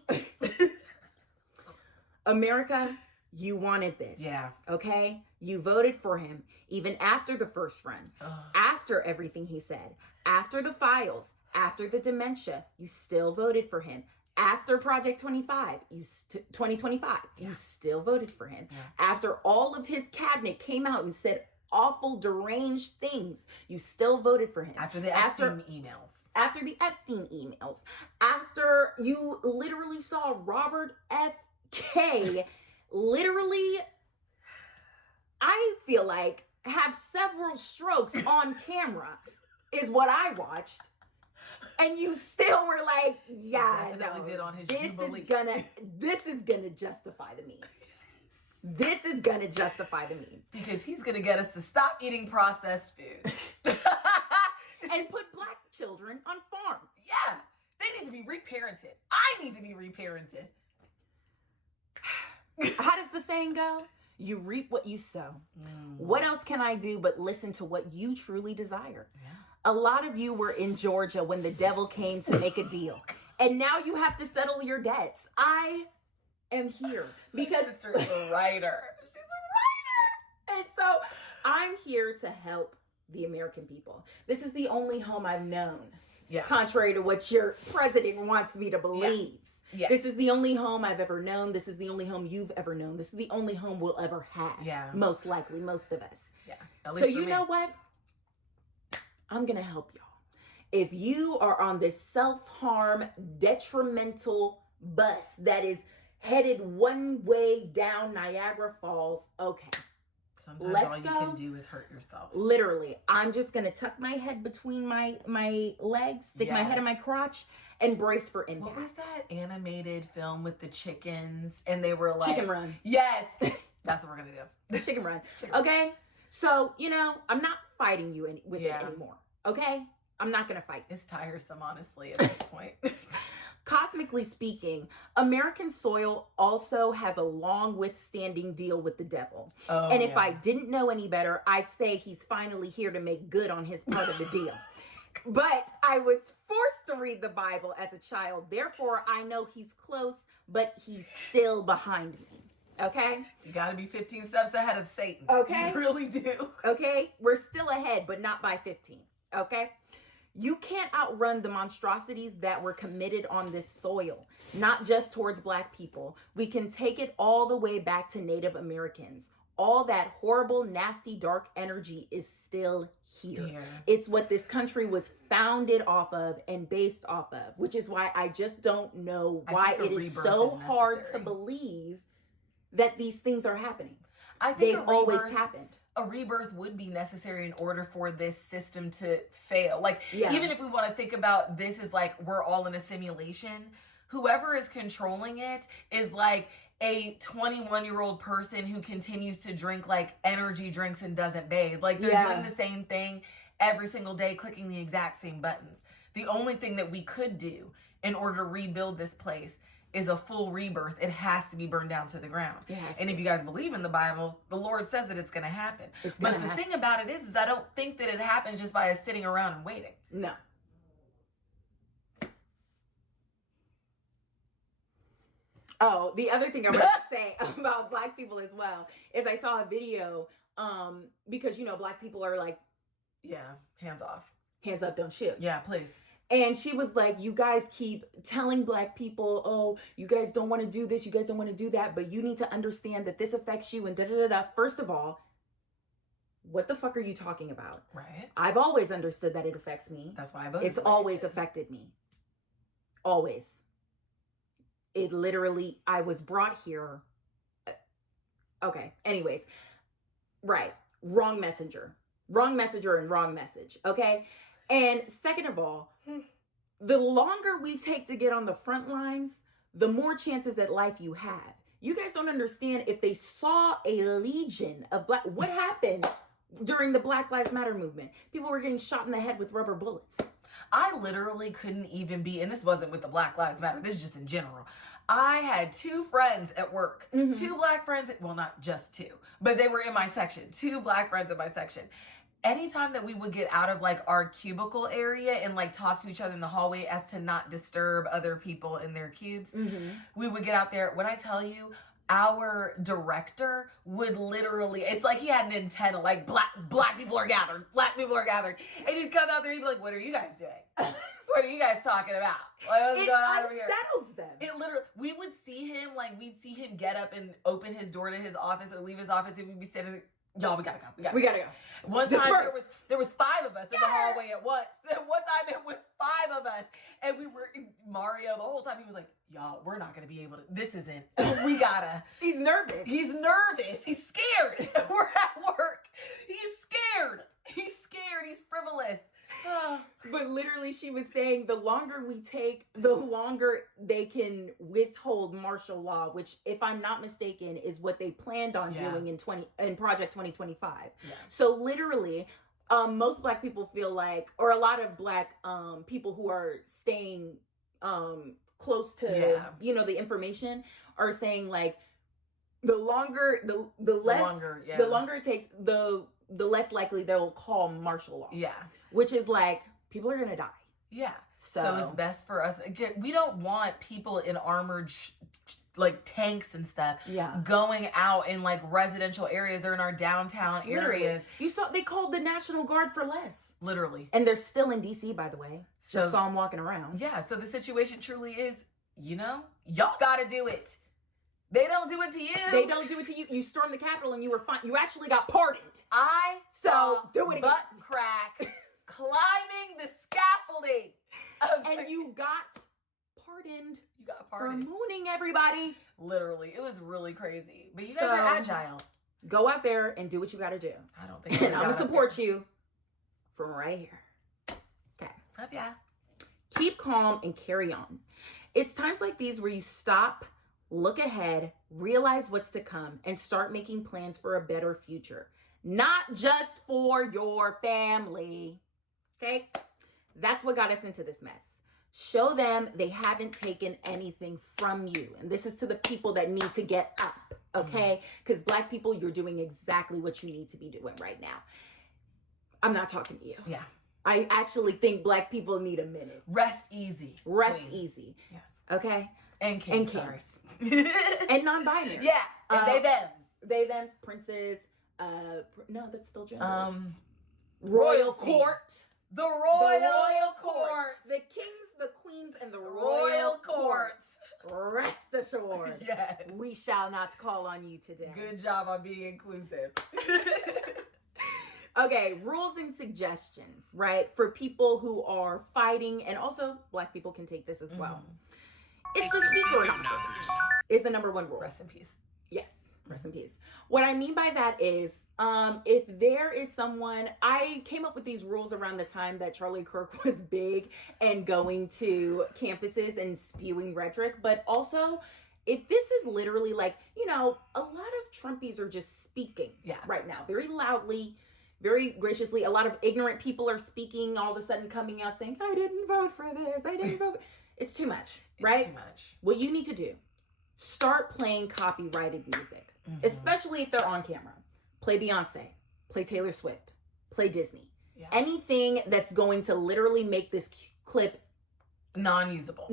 America, you wanted this. Yeah. Okay? You voted for him even after the first run, after everything he said, after the files, after the dementia, you still voted for him. After Project 2025, you still voted for him. Yeah. After all of his cabinet came out and said awful, deranged things, you still voted for him. After the Epstein emails. After the Epstein emails. After you literally saw Robert F. K. literally, I feel like, have several strokes on camera is what I watched. And you still were like, yeah, no, did on his this is gonna justify the means. This is gonna justify the means. Because he's gonna get us to stop eating processed food. And put Black children on farms. Yeah, they need to be reparented. I need to be reparented. How does the saying go? You reap what you sow. What else can I do but listen to what you truly desire? Yeah. A lot of you were in Georgia when the devil came to make a deal. And now you have to settle your debts. I am here because my sister is a writer. She's a writer. And so I'm here to help the American people. This is the only home I've known. Yeah. Contrary to what your president wants me to believe. Yeah. This is the only home I've ever known. This is the only home you've ever known. This is the only home we'll ever have. Yeah. Most likely, most of us. Yeah. So you know what? I'm going to help y'all. If you are on this self-harm, detrimental bus that is headed one way down Niagara Falls, okay. Sometimes Let's all you go. can do is hurt yourself. Literally, I'm just gonna tuck my head between my legs, stick my head in my crotch, and brace for impact. What was that animated film with the chickens? And they were like... Chicken Run. Yes! That's what we're gonna do. Chicken Run. Chicken Run. Okay? So, I'm not fighting you with it anymore. Okay? I'm not gonna fight. It's tiresome, honestly, at this point. Cosmically speaking, American soil also has a long withstanding deal with the devil. And if I didn't know any better, I'd say he's finally here to make good on his part of the deal. But I was forced to read the Bible as a child. Therefore, I know he's close, but he's still behind me. Okay? You gotta be 15 steps ahead of Satan. Okay? You really do. Okay? We're still ahead, but not by 15. Okay? You can't outrun the monstrosities that were committed on this soil, not just towards Black people. We can take it all the way back to Native Americans. All that horrible, nasty, dark energy is still here. It's what this country was founded off of and based off of, which is why I just don't know why it is so hard to believe that these things are happening. I think they've always happened. A rebirth would be necessary in order for this system to fail. Like, even if we want to think about this as like, we're all in a simulation, whoever is controlling it is like a 21-year-old person who continues to drink like energy drinks and doesn't bathe. Like, they're doing the same thing every single day, clicking the exact same buttons. The only thing that we could do in order to rebuild this place is a full rebirth. It has to be burned down to the ground. And if you guys believe in the Bible, the Lord says that it's going to happen. But the thing about it is I don't think that it happens just by us sitting around and waiting. No. Oh, the other thing I want to say about Black people as well is I saw a video because, Black people are like, hands off. Hands up, don't shoot. Yeah, please. And she was like, you guys keep telling Black people, oh, you guys don't want to do this, you guys don't want to do that, but you need to understand that this affects you and da-da-da-da. First of all, what the fuck are you talking about? Right. I've always understood that it affects me. That's why I voted. It's always affected me. Always. It literally, I was brought here. Okay, anyways. Right. Wrong messenger and wrong message. Okay? And second of all, the longer we take to get on the front lines, the more chances at life you have. You guys don't understand. If they saw a legion of Black, what happened during the Black Lives Matter movement? People were getting shot in the head with rubber bullets. I literally couldn't even be, and this wasn't with the Black Lives Matter, this is just in general. I had two friends at work, two Black friends, well, not just two, but they were in my section, two Black friends in my section. Anytime that we would get out of like our cubicle area and like talk to each other in the hallway as to not disturb other people in their cubes, we would get out there. When I tell you, our director would literally, it's like he had an antenna, like black people are gathered, Black people are gathered. And he'd come out there, he'd be like, what are you guys doing? What are you guys talking about? Like, what's going on over here? It unsettles them. It literally, we would see him, like, we'd see him get up and open his door to his office or leave his office, and we'd be standing there. Y'all, we gotta go. We gotta go. One time there was five of us in the hallway at once. One time it was five of us, and we were Mario the whole time. He was like, "Y'all, we're not gonna be able to. This isn't. We gotta." He's nervous. He's nervous. He's scared. We're at work. He's scared. He's scared. He's frivolous. But literally, she was saying the longer we take, the longer they can withhold martial law, which, if I'm not mistaken, is what they planned on doing in Project 2025. So literally, most Black people feel like, or a lot of Black people who are staying close to the information are saying like the longer the longer it takes, the less likely they'll call martial law. Yeah. Which is like, people are going to die. Yeah. So it's best for us. Again, we don't want people in armored like tanks and stuff going out in like residential areas or in our downtown areas. You saw, they called the National Guard for less. Literally. And they're still in DC, by the way. Just saw them walking around. Yeah. So the situation truly is, y'all got to do it. They don't do it to you. They don't do it to you. You stormed the Capitol and you were fine. You actually got pardoned. Do it again. Butt crack climbing the scaffolding. And you got pardoned. You got for pardoned. mooning everybody. Literally. It was really crazy. But you guys are agile. Go out there and do what you got to do. I don't think And I'm going to support you from right here. Okay. Oh, yeah. Keep calm and carry on. It's times like these where you stop, look ahead, realize what's to come, and start making plans for a better future. Not just for your family. Okay? That's what got us into this mess. Show them they haven't taken anything from you. And this is to the people that need to get up, okay? Because Black people, you're doing exactly what you need to be doing right now. I'm not talking to you. Yeah. I actually think Black people need a minute. Rest easy. Rest easy. Yes. Okay? And And kings. kings. And non-binary. Yeah. And they, them. They, thems, princes. No, that's still gender. Royal court. The royal court. court. The kings, the queens, and the Royal court. Rest assured. Yes. We shall not call on you today. Good job on being inclusive. Okay, rules and suggestions, right? For people who are fighting, and also Black people can take this as well. It's the speaker is the number one rule. Rest in peace. Yes, rest in peace. What I mean by that is, if there is someone, I came up with these rules around the time that Charlie Kirk was big and going to campuses and spewing rhetoric, but also if this is literally like, you know, a lot of Trumpies are just speaking right now, very loudly, very graciously. A lot of ignorant people are speaking, all of a sudden coming out saying, I didn't vote for this, I didn't vote. It's too much, right? Too much. What you need to do, start playing copyrighted music, especially if they're on camera. Play Beyonce, play Taylor Swift, play Disney. Yeah. Anything that's going to literally make this clip non-usable.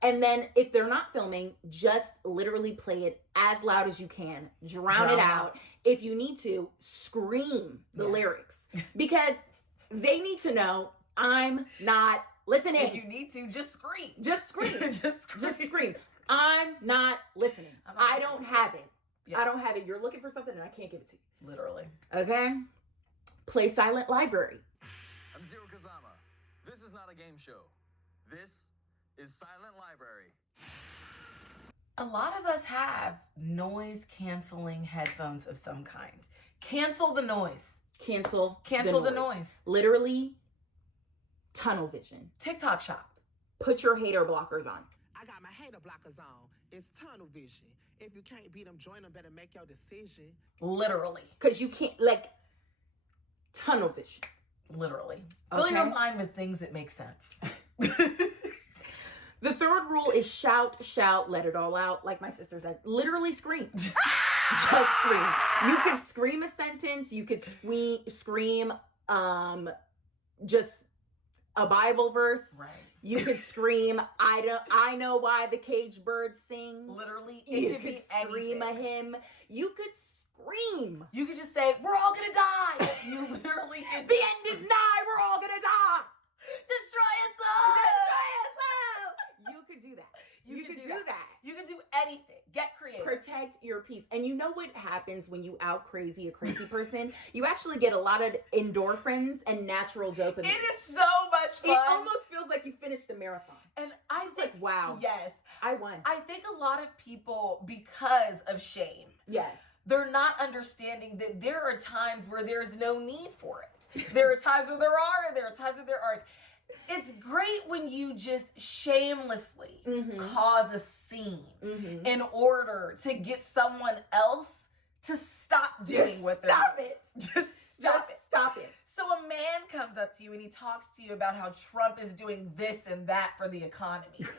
And then if they're not filming, just literally play it as loud as you can. Drown it out. If you need to, scream the lyrics. Because they need to know I'm not listening. If you need to, just scream. Just scream. Just scream. I'm not listening. I don't have it. Yeah. I don't have it. You're looking for something and I can't give it to you. Literally. Okay? Play Silent Library. I'm Zero Kazama. This is not a game show. This is Silent Library. A lot of us have noise canceling headphones of some kind. Cancel the noise. Cancel the noise. Literally, tunnel vision. TikTok shop. Put your hater blockers on. I got my hater blockers on. It's tunnel vision. If you can't beat them, join them. Better make your decision. Literally. Because you can't, like, tunnel vision. Literally. Fill your mind with things that make sense. The third rule is shout, let it all out. Like my sister said, literally scream. Just scream. You could scream a sentence. You could scream just a Bible verse. Right. You could scream, I know why the caged bird sings. Literally, You could scream a hymn. You could scream. You could just say, we're all gonna die. You literally could. The end is nigh. We're all gonna die. Destroy us all. Destroy us all. You could do that. You could do that. You can do anything. Get creative. Protect your peace. And you know what happens when you out crazy a crazy person? You actually get a lot of endorphins and natural dopamine. It is so much fun. It almost feels like you finished a marathon. And I It's think, like, wow. Yes. I won. I think a lot of people, because of shame, Yes. they're not understanding that there are times where there's no need for it. There are times where there are, and there are times where there aren't. It's great when you just shamelessly cause a scene in order to get someone else to stop doing what they're doing. Just stop it. So a man comes up to you and he talks to you about how Trump is doing this and that for the economy. Just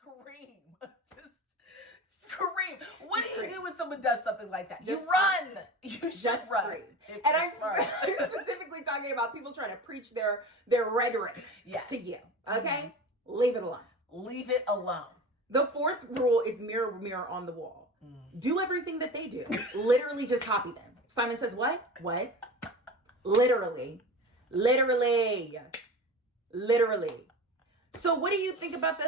scream. Just scream. What do you do when someone does something like that? Just you run. You should Just run. scream. And I'm specifically talking about people trying to preach their rhetoric to you. Okay? Leave it alone. Leave it alone. The fourth rule is mirror on the wall. Do everything that they do. Literally just copy them. Simon says, what? What? Literally. So what do you think about the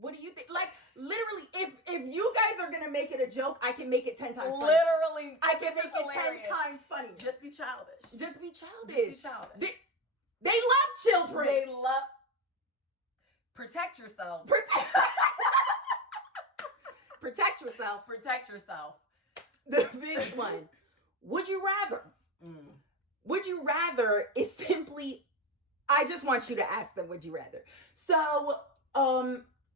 what do you think? Like, literally, if you guys are gonna make it a joke, I can make it 10 times funny. Literally, I can make it 10 times funny. Just be childish. Just be childish. Just be childish. They love children. They love. Protect yourself. Protect yourself. Protect yourself. The big one. Would you rather? Would you rather is simply, I just want you to ask them, would you rather? So,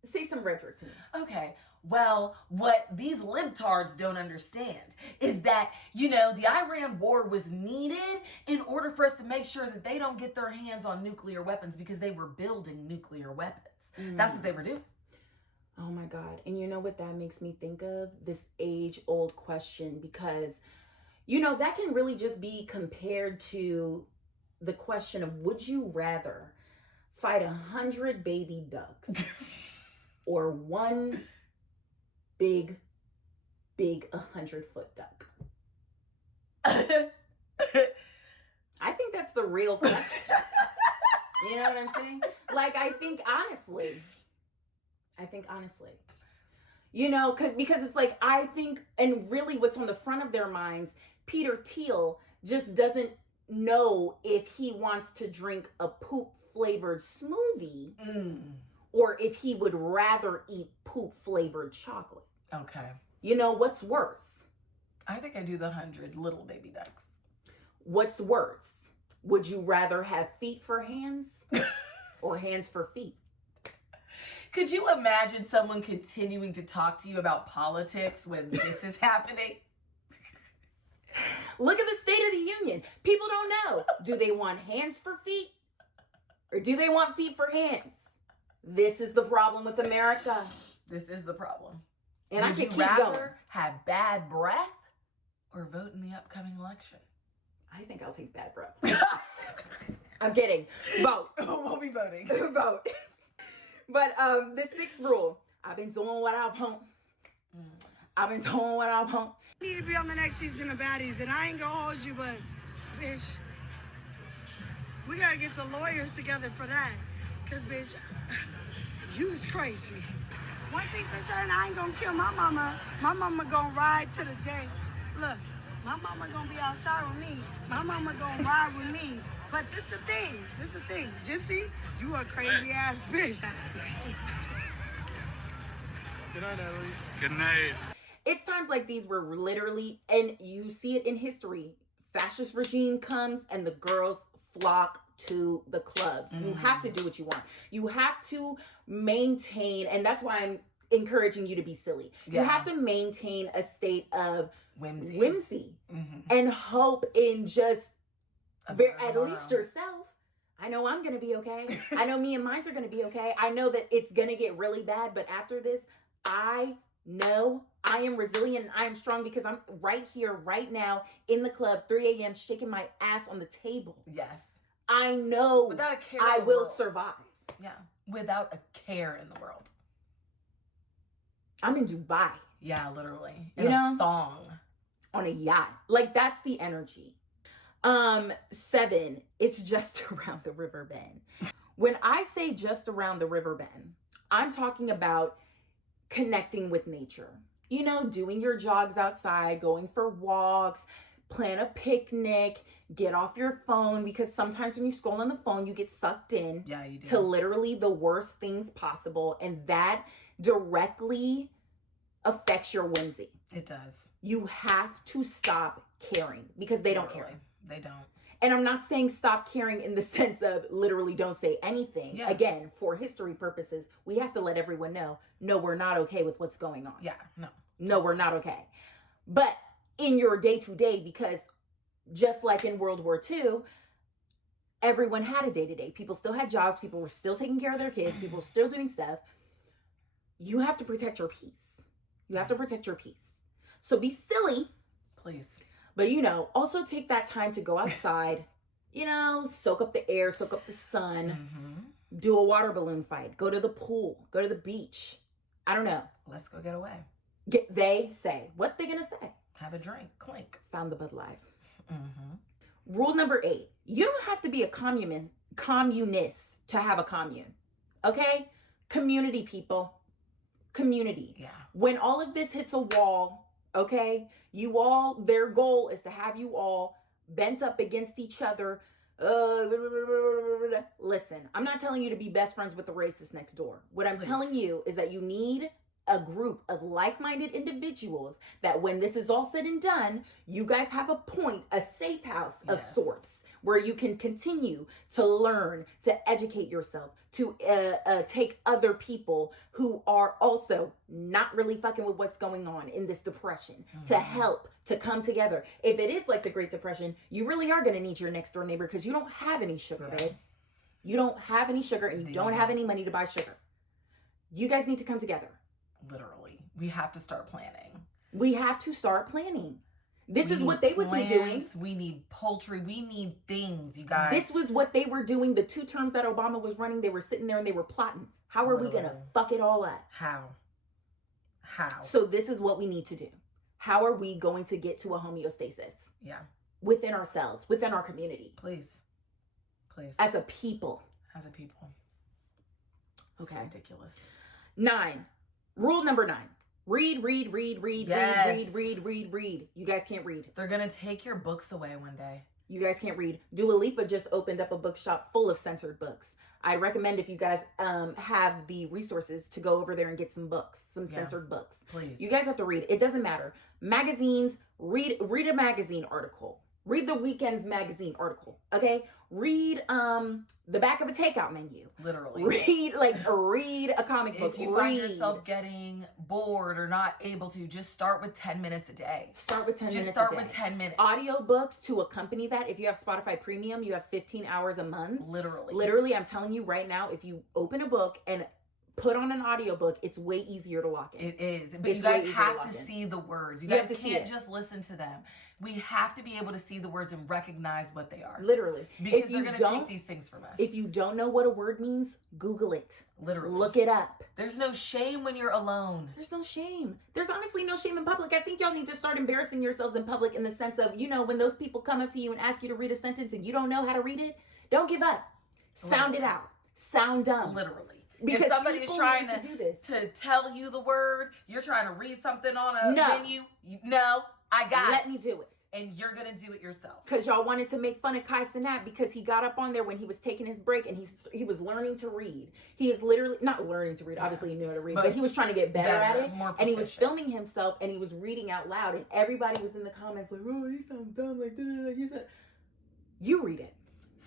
say some rhetoric to me. Okay. Well, what these libtards don't understand is that, you know, the Iran war was needed in order for us to make sure that they don't get their hands on nuclear weapons because they were building nuclear weapons. That's what they were doing. Oh my God. And you know what that makes me think of? This age-old question, because, you know, that can really just be compared to the question of, would you rather fight 100 baby ducks or one big 100-foot duck? I think that's the real question. You know what I'm saying? Like, I think honestly, you know, because it's like, I think, and really what's on the front of their minds, Peter Thiel just doesn't know if he wants to drink a poop flavored smoothie or if he would rather eat poop flavored chocolate. Okay. You know, what's worse? I think I do the 100 little baby ducks. What's worse? Would you rather have feet for hands or hands for feet? Could you imagine someone continuing to talk to you about politics when this is happening? Look at the State of the Union. People don't know. Do they want hands for feet or do they want feet for hands? This is the problem with America. This is the problem. And I Would could you keep rather going. have bad breath or vote in the upcoming election? I think I'll take bad breath. I'm kidding. Vote. We'll be voting. Vote. But the sixth rule, I've been doing what I want. I've been doing what I want. Need to be on the next season of Baddies, and I ain't gonna hold you, but bitch, we gotta get the lawyers together for that. Cause bitch, you was crazy. One thing for certain, I ain't gonna kill my mama. My mama gonna ride to the day. Look, my mama gonna be outside with me. My mama gonna ride with me. But this the thing. Gypsy, you a crazy ass bitch. Good night, Natalie. Good night. It's times like these where literally, and you see it in history, fascist regime comes and the girls flock to the clubs. You have to do what you want. You have to maintain, and that's why I'm encouraging you to be silly. You have to maintain a state of whimsy and hope in just at least yourself. I know I'm gonna be okay. I know me and mine are gonna be okay. I know that it's gonna get really bad, but after this, I know I am resilient and I am strong because I'm right here, right now, in the club, 3 a.m., shaking my ass on the table. Yes. I know without a care I in the will world. survive. Yeah. Without a care in the world. I'm in Dubai. Yeah, literally. You know? Thong. On a yacht. Like, that's the energy. 7, it's just around the river bend. When I say just around the river bend, I'm talking about connecting with nature. You know, doing your jogs outside, going for walks, plan a picnic, get off your phone, because sometimes when you scroll on the phone, you get sucked in to literally the worst things possible, and that directly affects your whimsy. It does. You have to stop caring because they don't care. They don't. And I'm not saying stop caring in the sense of literally don't say anything. Yeah. Again, for history purposes, we have to let everyone know, no, we're not okay with what's going on. Yeah, no. No, we're not okay. But in your day-to-day, because just like in World War II, everyone had a day-to-day. People still had jobs. People were still taking care of their kids. People were still doing stuff. You have to protect your peace. You have to protect your peace. So be silly. Please. But, you know, also take that time to go outside, you know, soak up the air, soak up the sun, do a water balloon fight, go to the pool, go to the beach. I don't know. Let's go get away. They say. What they gonna say? Have a drink. Clink. Found the Bud Light. Rule number 8. You don't have to be a communist to have a commune. Okay? Community, people. Community. Yeah. When all of this hits a wall, okay, you all, their goal is to have you all bent up against each other, listen, I'm not telling you to be best friends with the racist next door. What I'm telling you is that you need a group of like-minded individuals that when this is all said and done, you guys have a point, a safe house of sorts, where you can continue to learn, to educate yourself, to take other people who are also not really fucking with what's going on in this depression, to help, to come together. If it is like the Great Depression, you really are going to need your next door neighbor because you don't have any sugar, babe. You don't have any sugar and you don't have any money to buy sugar. You guys need to come together. Literally. We have to start planning. We have to start planning. This is what they would be doing. We need poultry. We need things, you guys. This was what they were doing the 2 terms that Obama was running. They were sitting there and they were plotting. How are we going to fuck it all up? How? So this is what we need to do. How are we going to get to a homeostasis? Yeah. Within ourselves, within our community. Please. As a people. It's ridiculous. 9. Rule number 9. Read. Yes. Read. You guys can't read. They're going to take your books away one day. You guys can't read. Dua Lipa just opened up a bookshop full of censored books. I recommend if you guys have the resources to go over there and get some books, censored books. Please. You guys have to read. It doesn't matter. Magazines, read a magazine article. Read the Weekend's magazine article, okay? Read the back of a takeout menu. Literally. Read a comic book. If you find yourself getting bored or not able to, just start with 10 minutes a day. Start with 10 minutes a day. Just start with 10 minutes. Audiobooks to accompany that. If you have Spotify Premium, you have 15 hours a month. Literally, I'm telling you right now, if you open a book and put on an audiobook, it's way easier to lock in. It is. But you guys have to see the words. You guys can't just listen to them. We have to be able to see the words and recognize what they are. Literally. Because they're going to take these things from us. If you don't know what a word means, Google it. Literally. Look it up. There's no shame when you're alone. There's no shame. There's honestly no shame in public. I think y'all need to start embarrassing yourselves in public in the sense of, when those people come up to you and ask you to read a sentence and you don't know how to read it, don't give up. Sound it out. Sound dumb. Literally. Because if somebody is trying to do this, to tell you the word, you're trying to read something on a menu. No, I got it. Let me do it. And you're going to do it yourself. Because y'all wanted to make fun of Kai Cenat because he got up on there when he was taking his break and he was learning to read. He is literally, not learning to read, obviously he knew how to read, but he was trying to get better at it. And he was filming himself and he was reading out loud and everybody was in the comments like, oh, he sounds dumb, like, he said, you read it.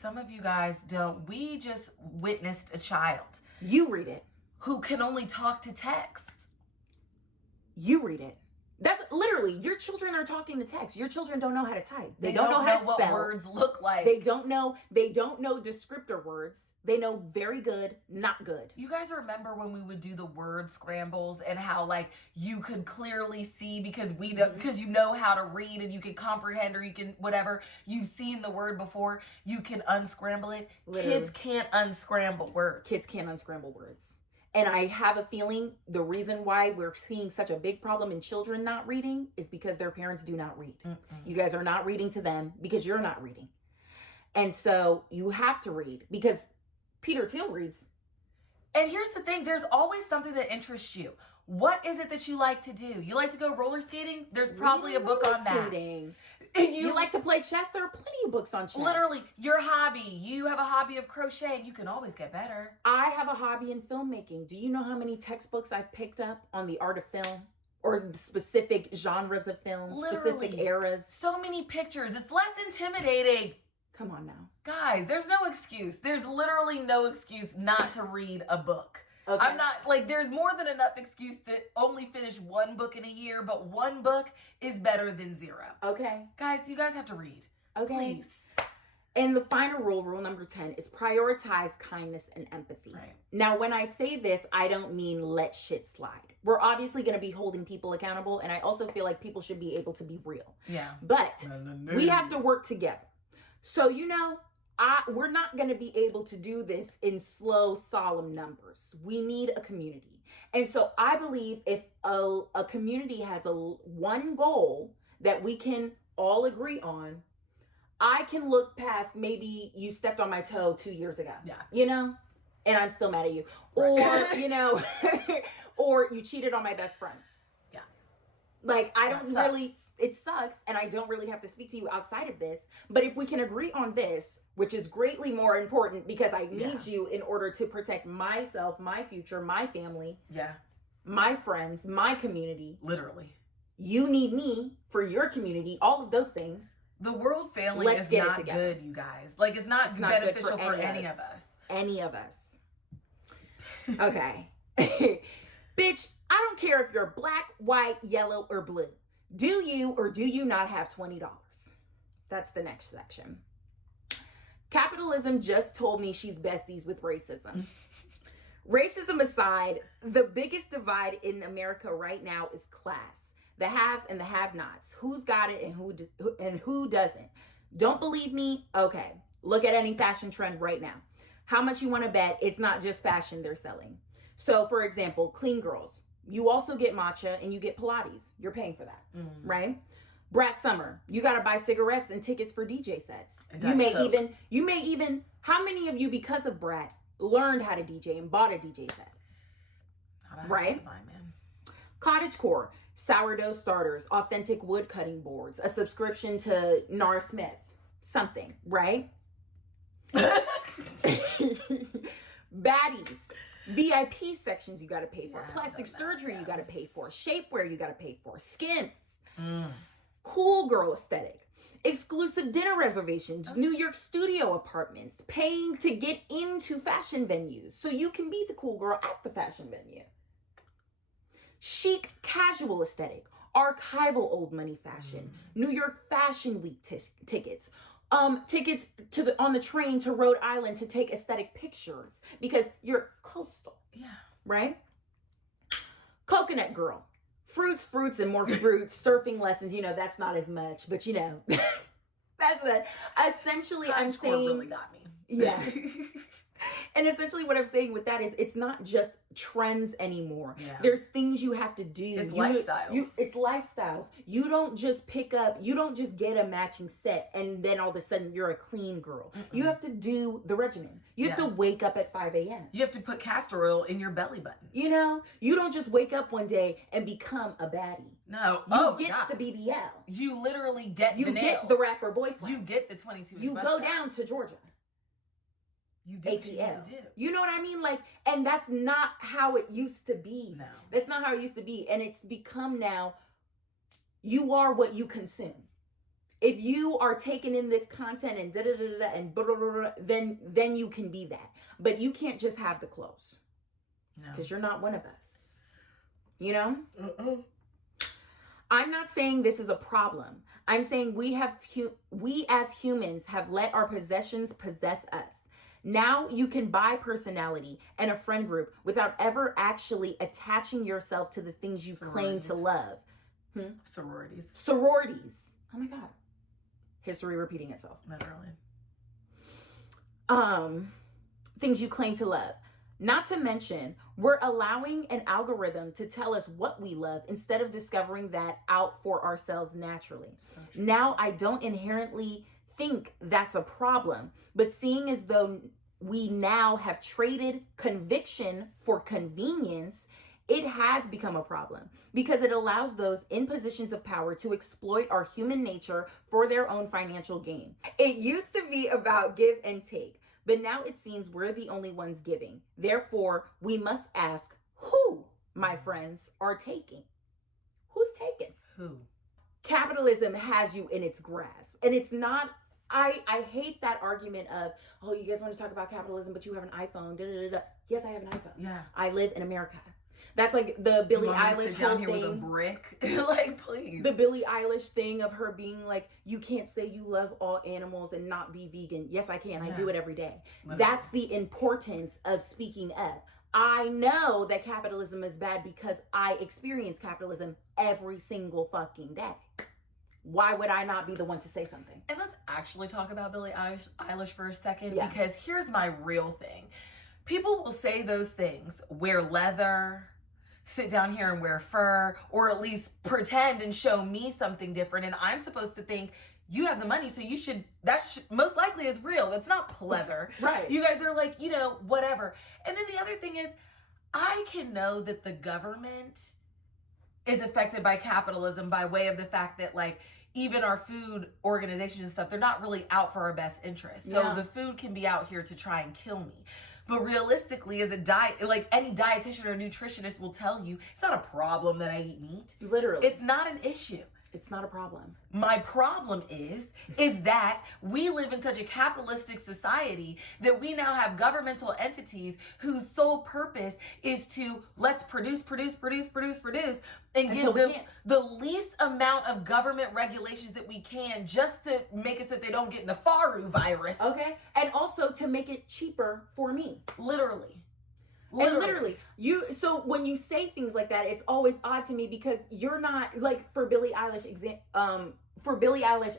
Some of you guys don't. We just witnessed a child. You read it. Who can only talk to text. You read it. That's literally, your children are talking to text. Your children don't know how to type. They don't know how to spell. What words look like. They don't know descriptor words. They know very good, not good. You guys remember when we would do the word scrambles and how you could clearly see because you know how to read and you can comprehend or you can whatever. You've seen the word before. You can unscramble it. Literally. Kids can't unscramble words. Kids can't unscramble words. And I have a feeling the reason why we're seeing such a big problem in children not reading is because their parents do not read. You guys are not reading to them because you're not reading. And so you have to read because Peter Thiel reads. And here's the thing. There's always something that interests you. What is it that you like to do? You like to go roller skating? There's probably a book on that. You like to play chess? There are plenty of books on chess. Literally, your hobby. You have a hobby of crocheting. You can always get better. I have a hobby in filmmaking. Do you know how many textbooks I've picked up on the art of film? Or specific genres of film, specific eras? So many pictures. It's less intimidating. Come on now. Guys, there's no excuse. There's literally no excuse not to read a book. Okay. I'm not, there's more than enough excuse to only finish one book in a year, but one book is better than 0. Okay. Guys, you guys have to read. Okay. Please. And the final rule number 10, is prioritize kindness and empathy. Right. Now, when I say this, I don't mean let shit slide. We're obviously going to be holding people accountable, and I also feel like people should be able to be real. Yeah. But we have to work together. So, we're not going to be able to do this in slow, solemn numbers. We need a community. And so I believe if a community has one goal that we can all agree on, I can look past maybe you stepped on my toe 2 years ago. Yeah. And I'm still mad at you. Or, or you cheated on my best friend. Yeah. I don't really, it sucks. And I don't really have to speak to you outside of this. But if we can agree on this, which is greatly more important because I need Yeah. you in order to protect myself, my future, my family, Yeah. my friends, my community. Literally. You need me for your community, all of those things. The world failing Let's is get it not together. good, you guys. Like, it's not It's not good beneficial for any of us. Any of us. Okay. Bitch, I don't care if you're black, white, yellow, or blue. Do you or do you not have $20? That's the next section. Capitalism just told me she's besties with racism. Racism aside, the biggest divide in America right now is class. The haves and the have-nots. Who's got it and who doesn't? Don't believe me? Okay. Look at any fashion trend right now. How much you want to bet it's not just fashion they're selling? So, for example, clean girls. You also get matcha and you get Pilates. You're paying for that, right? Brat Summer. You got to buy cigarettes and tickets for DJ sets. You may even. How many of you, because of Brat, learned how to DJ and bought a DJ set? Right? Cottagecore, sourdough starters, authentic wood cutting boards, a subscription to Nara Smith, something, right? Baddies, VIP sections you got to pay for, plastic surgery you got to pay for, shapewear you got to pay for, skins, cool girl aesthetic, exclusive dinner reservations, New York studio apartments, paying to get into fashion venues so you can be the cool girl at the fashion venue. Chic casual aesthetic, archival old money fashion, New York Fashion Week tickets, tickets to on the train to Rhode Island to take aesthetic pictures because you're coastal. Yeah. Right? Coconut girl. Fruits, and more fruits, surfing lessons, that's not as much, but that's it. Essentially, I'm saying really got me. Yeah. And essentially what I'm saying with that is it's not just trends anymore. Yeah. There's things you have to do. It's lifestyles. It's lifestyles. You don't just get a matching set and then all of a sudden you're a clean girl. You have to do the regimen. You have to wake up at 5 a.m. You have to put castor oil in your belly button. You don't just wake up one day and become a baddie. No. You get the BBL. You literally get the nails. Get the rapper boyfriend. You get the 22. You go down to Georgia. You do what you need to do. You know what I mean? And that's not how it used to be. No. That's not how it used to be. And it's become now, you are what you consume. If you are taking in this content and da-da-da-da-da and blah-blah-blah, then you can be that. But you can't just have the clothes. Because you're not one of us. I'm not saying this is a problem. I'm saying we as humans have let our possessions possess us. Now you can buy personality and a friend group without ever actually attaching yourself to the things you claim to love. Sororities. Oh my God. History repeating itself. Literally. Things you claim to love. Not to mention, we're allowing an algorithm to tell us what we love instead of discovering that out for ourselves naturally. Now, I don't inherently think that's a problem, but seeing as though we now have traded conviction for convenience, it has become a problem because it allows those in positions of power to exploit our human nature for their own financial gain. It used to be about give and take, but now it seems we're the only ones giving. Therefore, we must ask who, my friends, are taking. Who's taking? Who? Capitalism has you in its grasp, and it's not. I hate that argument of, oh, you guys want to talk about capitalism, but you have an iPhone. Da, da, da, da. Yes, I have an iPhone. Yeah. I live in America. That's like the Billie Eilish sit down whole here thing. with a brick. Like, please. The Billie Eilish thing of her being like, you can't say you love all animals and not be vegan. Yes, I can. I do it every day. Literally. That's the importance of speaking up. I know that capitalism is bad because I experience capitalism every single fucking day. Why would I not be the one to say something? And let's actually talk about Billie Eilish for a second, Yeah. because here's my real thing. People will say those things, wear leather, sit down here and wear fur, or at least pretend and show me something different. And I'm supposed to think, you have the money, so you should, most likely is real. That's not pleather. Right. You guys are like, whatever. And then the other thing is, I can know that the government is affected by capitalism by way of the fact that, like, even our food organizations and stuff, they're not really out for our best interest. So the food can be out here to try and kill me. But realistically, as a diet, like any dietitian or nutritionist will tell you, it's not a problem that I eat meat. Literally. It's not an issue. It's not a problem. My problem is that we live in such a capitalistic society that we now have governmental entities whose sole purpose is to let's produce, and give them the least amount of government regulations that we can just to make it so that they don't get the Faru virus. Okay. And also to make it cheaper for me. Literally. And literally, so when you say things like that, it's always odd to me because you're not, like, for Billie Eilish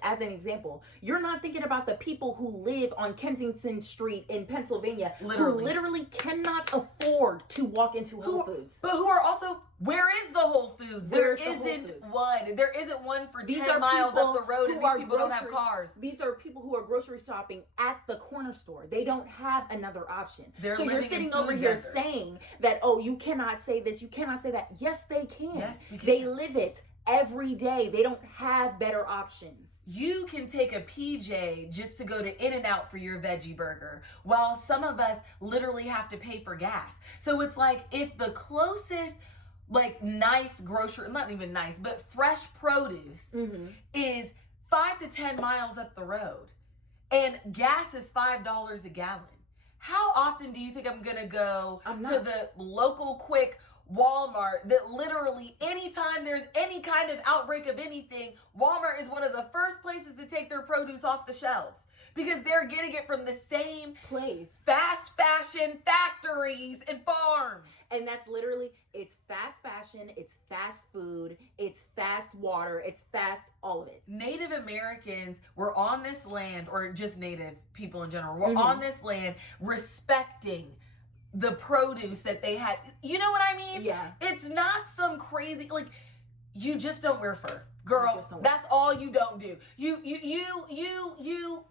as an example, you're not thinking about the people who live on Kensington Street in Pennsylvania who literally cannot afford to walk into Whole Foods. But who are also, where is the Whole Foods? There isn't one. There isn't one for 10 miles up the road, and these people don't have cars. These are people who are grocery shopping at the corner store. They don't have another option. So you're sitting over here saying that, oh, you cannot say this, you cannot say that. Yes, they can. Yes, we can. They live it every day. They don't have better options. You can take a PJ just to go to In-N-Out for your veggie burger, while some of us literally have to pay for gas. So it's like, if the closest, like, nice grocery, not even nice, but fresh produce is 5 to 10 miles up the road, and gas is $5 a gallon, how often do you think I'm gonna go to the local quick Walmart that literally anytime there's any kind of outbreak of anything, Walmart is one of the first places to take their produce off the shelves because they're getting it from the same place, fast fashion factories and farms. And that's literally, it's fast fashion, it's fast food, it's fast water, it's fast all of it. Native Americans were on this land, or just Native people in general, were on this land respecting the produce that they had. You know what I mean? Yeah. It's not some crazy, like, you just don't wear fur. Girl, that's all you don't do. You,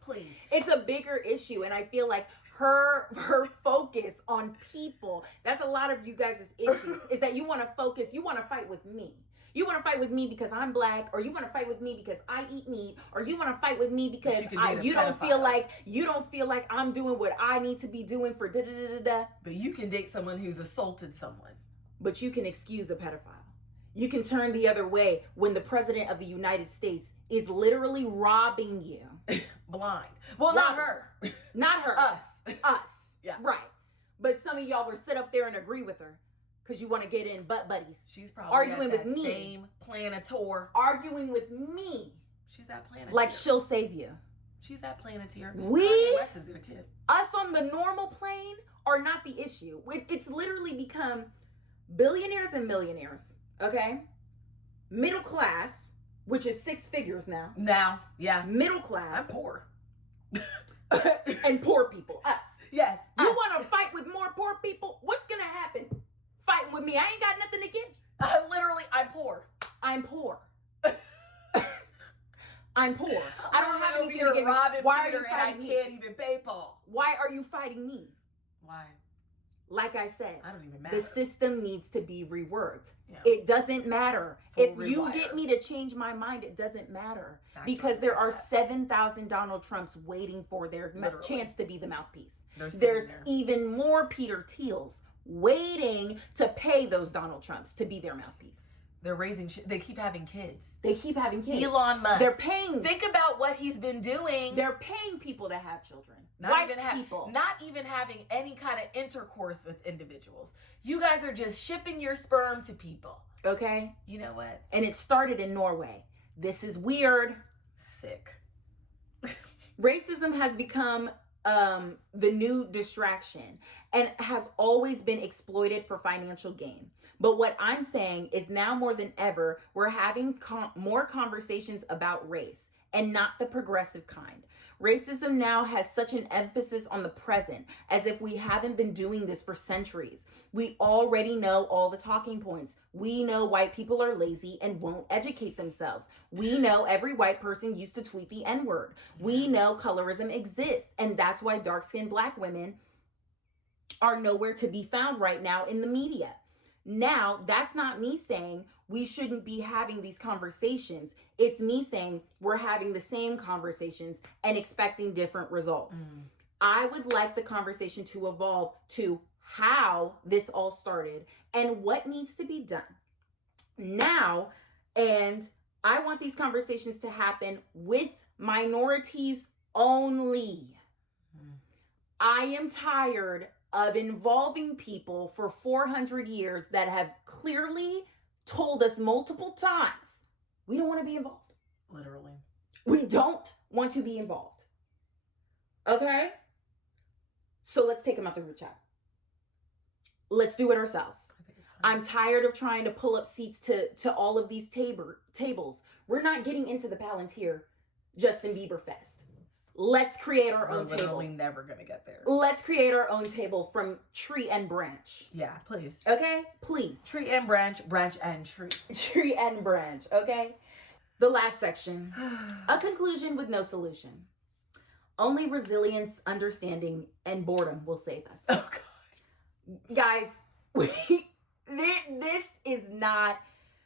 please. It's a bigger issue, and I feel like her focus on people, that's a lot of you guys' issues, is that you want to focus, you want to fight with me. You want to fight with me because I'm black, or you want to fight with me because I eat meat, or you want to fight with me because you don't feel like I'm doing what I need to be doing for da da da da da. But you can date someone who's assaulted someone. But you can excuse a pedophile. You can turn the other way when the president of the United States is literally robbing you. Blind. Well, not her. Not her. Us. Yeah. Right. But some of y'all will sit up there and agree with her because you want to get in butt buddies. She's probably arguing at with that me. Same planeteer. Arguing with me. She's that planeteer. Like she'll save you. She's that planeteer. We, West is there too. Us on the normal plane are not the issue. It's literally become billionaires and millionaires. Okay? Middle class, which is 6 figures now. Now, yeah. Middle class. I'm poor. And poor people, us. Yes. You want to fight with more poor people? What's going to happen? Fighting with me. I ain't got nothing to give. Literally, I'm poor. I'm poor. I'm poor. I don't have anything to give. Why are you fighting me? I can't even pay Paul. Why are you fighting me? Why? Like I said, I don't even matter. The system needs to be reworked. Yeah. It doesn't matter. If Full you rewire. get me to change my mind, it doesn't matter. Factory Because there are reset. 7,000 Donald Trumps waiting for their Literally. chance to be the mouthpiece. There's even more Peter Thiels waiting to pay those Donald Trumps to be their mouthpiece. They're raising, they keep having kids. They keep having kids. Elon Musk. They're paying. Think about what he's been doing. They're paying people to have children. Not even having any kind of intercourse with individuals. You guys are just shipping your sperm to people. Okay? You know what? And it started in Norway. This is weird. Sick. Racism has become the new distraction and has always been exploited for financial gain. But what I'm saying is now more than ever, we're having more conversations about race and not the progressive kind. Racism now has such an emphasis on the present, as if we haven't been doing this for centuries. We already know all the talking points. We know white people are lazy and won't educate themselves. We know every white person used to tweet the N-word. We know colorism exists, and that's why dark-skinned black women are nowhere to be found right now in the media. Now, that's not me saying we shouldn't be having these conversations. It's me saying we're having the same conversations and expecting different results. I would like the conversation to evolve to how this all started and what needs to be done now. And I want these conversations to happen with minorities only. I am tired of involving people for 400 years that have clearly told us multiple times we don't want to be involved. Literally. We don't want to be involved. Okay? So let's take them out the group chat. Let's do it ourselves. I'm tired of trying to pull up seats to all of these tables. We're not getting into the Palantir Justin Bieber fest. Let's create our own table. We're literally never gonna get there. Let's create our own table from tree and branch. Yeah, please. Okay? Please. Tree and branch, branch and tree. Tree and branch, okay? The last section. A conclusion with no solution. Only resilience, understanding, and boredom will save us. Oh, God. Guys, this is not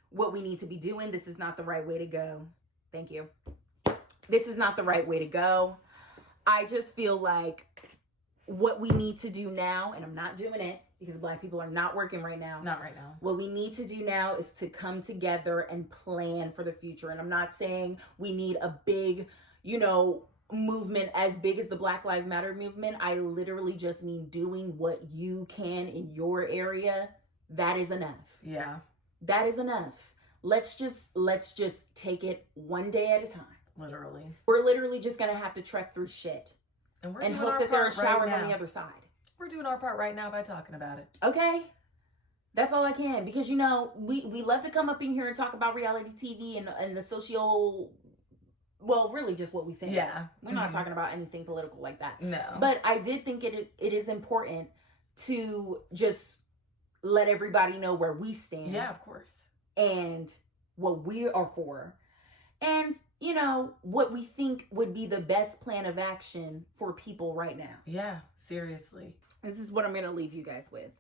what we need to be doing. This is not the right way to go. Thank you. This is not the right way to go. I just feel like what we need to do now, and I'm not doing it because Black people are not working right now. Not right now. What we need to do now is to come together and plan for the future. And I'm not saying we need a big, movement as big as the Black Lives Matter movement. I literally just mean doing what you can in your area. That is enough. Yeah. That is enough. Let's just take it one day at a time. Literally. We're literally just gonna have to trek through shit and hope that there are showers on the other side. We're doing our part right now by talking about it. Okay? That's all I can. Because, we love to come up in here and talk about reality TV and the socio... Well, really just what we think. Yeah. We're not talking about anything political like that. No. But I did think it is important to just let everybody know where we stand. Yeah, of course. And what we are for. And, what we think would be the best plan of action for people right now. Yeah, seriously. This is what I'm going to leave you guys with.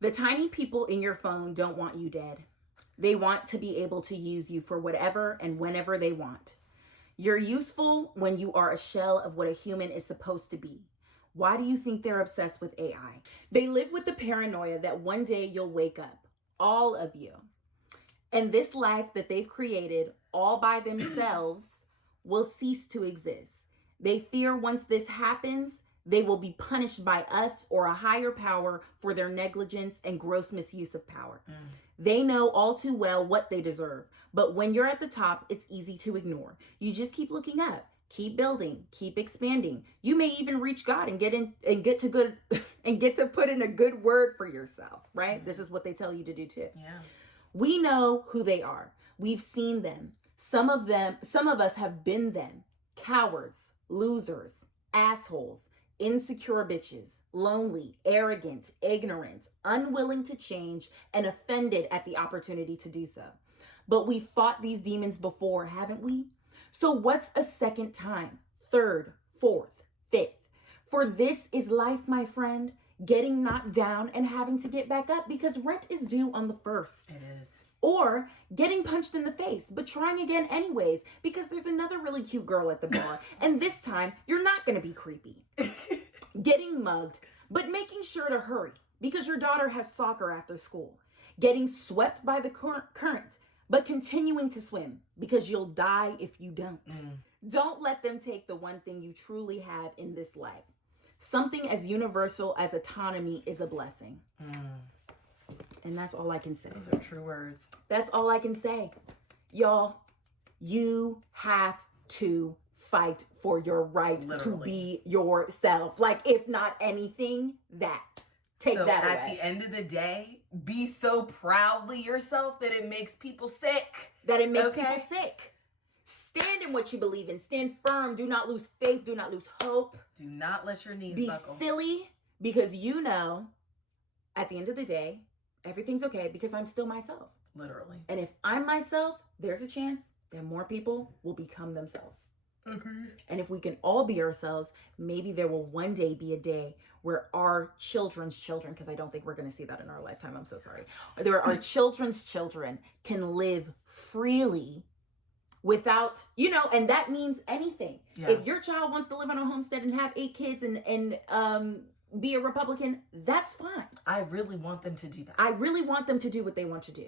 The tiny people in your phone don't want you dead. They want to be able to use you for whatever and whenever they want. You're useful when you are a shell of what a human is supposed to be. Why do you think they're obsessed with AI? They live with the paranoia that one day you'll wake up, all of you, and this life that they've created all by themselves will cease to exist. They fear once this happens, they will be punished by us or a higher power for their negligence and gross misuse of power. They know all too well what they deserve. But when you're at the top, it's easy to ignore. You just keep looking up, keep building, keep expanding. You may even reach God and get to put in a good word for yourself, right? This is what they tell you to do too. Yeah. We know who they are. We've seen them. Some of us have been them. Cowards, losers, assholes, insecure bitches, lonely, arrogant, ignorant, unwilling to change, and offended at the opportunity to do so. But we fought these demons before, haven't we? So what's a second time, third, fourth, fifth? For this is life, my friend, getting knocked down and having to get back up because rent is due on the 1st. It is. Or getting punched in the face, but trying again anyways, because there's another really cute girl at the bar, and this time you're not gonna be creepy. Getting mugged, but making sure to hurry because your daughter has soccer after school. Getting swept by the current, but continuing to swim because you'll die if you don't. Don't let them take the one thing you truly have in this life. Something as universal as autonomy is a blessing. And that's all I can say. Those are true words. That's all I can say. Y'all, you have to fight for your right to be yourself. Like, if not anything, that. Take so that at away. The end of the day, be so proudly yourself that it makes people sick. That it makes people sick. Stand in what you believe in. Stand firm. Do not lose faith. Do not lose hope. Do not let your knees be buckle. Silly, because at the end of the day, everything's okay because I'm still myself. Literally. And if I'm myself, there's a chance that more people will become themselves. Okay. And if we can all be ourselves, maybe there will one day be a day where our children's children, because I don't think we're going to see that in our lifetime, I'm so sorry. Our children's children can live freely without, you know, and that means anything. Yeah. If your child wants to live on a homestead and have 8 kids and be a Republican, that's fine. I really want them to do that. I really want them to do what they want to do.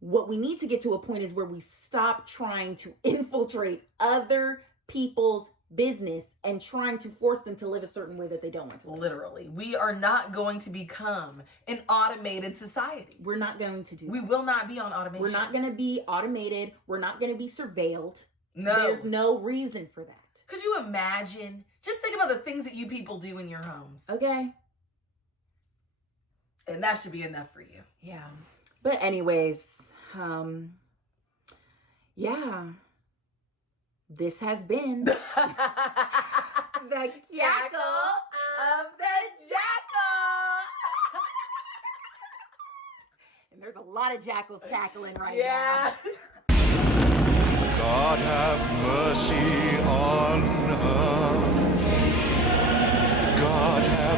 What we need to get to a point is where we stop trying to infiltrate other people's business and trying to force them to live a certain way that they don't want to live. Literally. We are not going to become an automated society. We're not going to do that. We will not be on automation. We're not going to be automated. We're not going to be surveilled. No. There's no reason for that. Could you imagine? Just think about the things that you people do in your homes. Okay. And that should be enough for you. Yeah. But anyways, yeah. This has been the cackle of the jackal. And there's a lot of jackals cackling right now. God have mercy on her. God have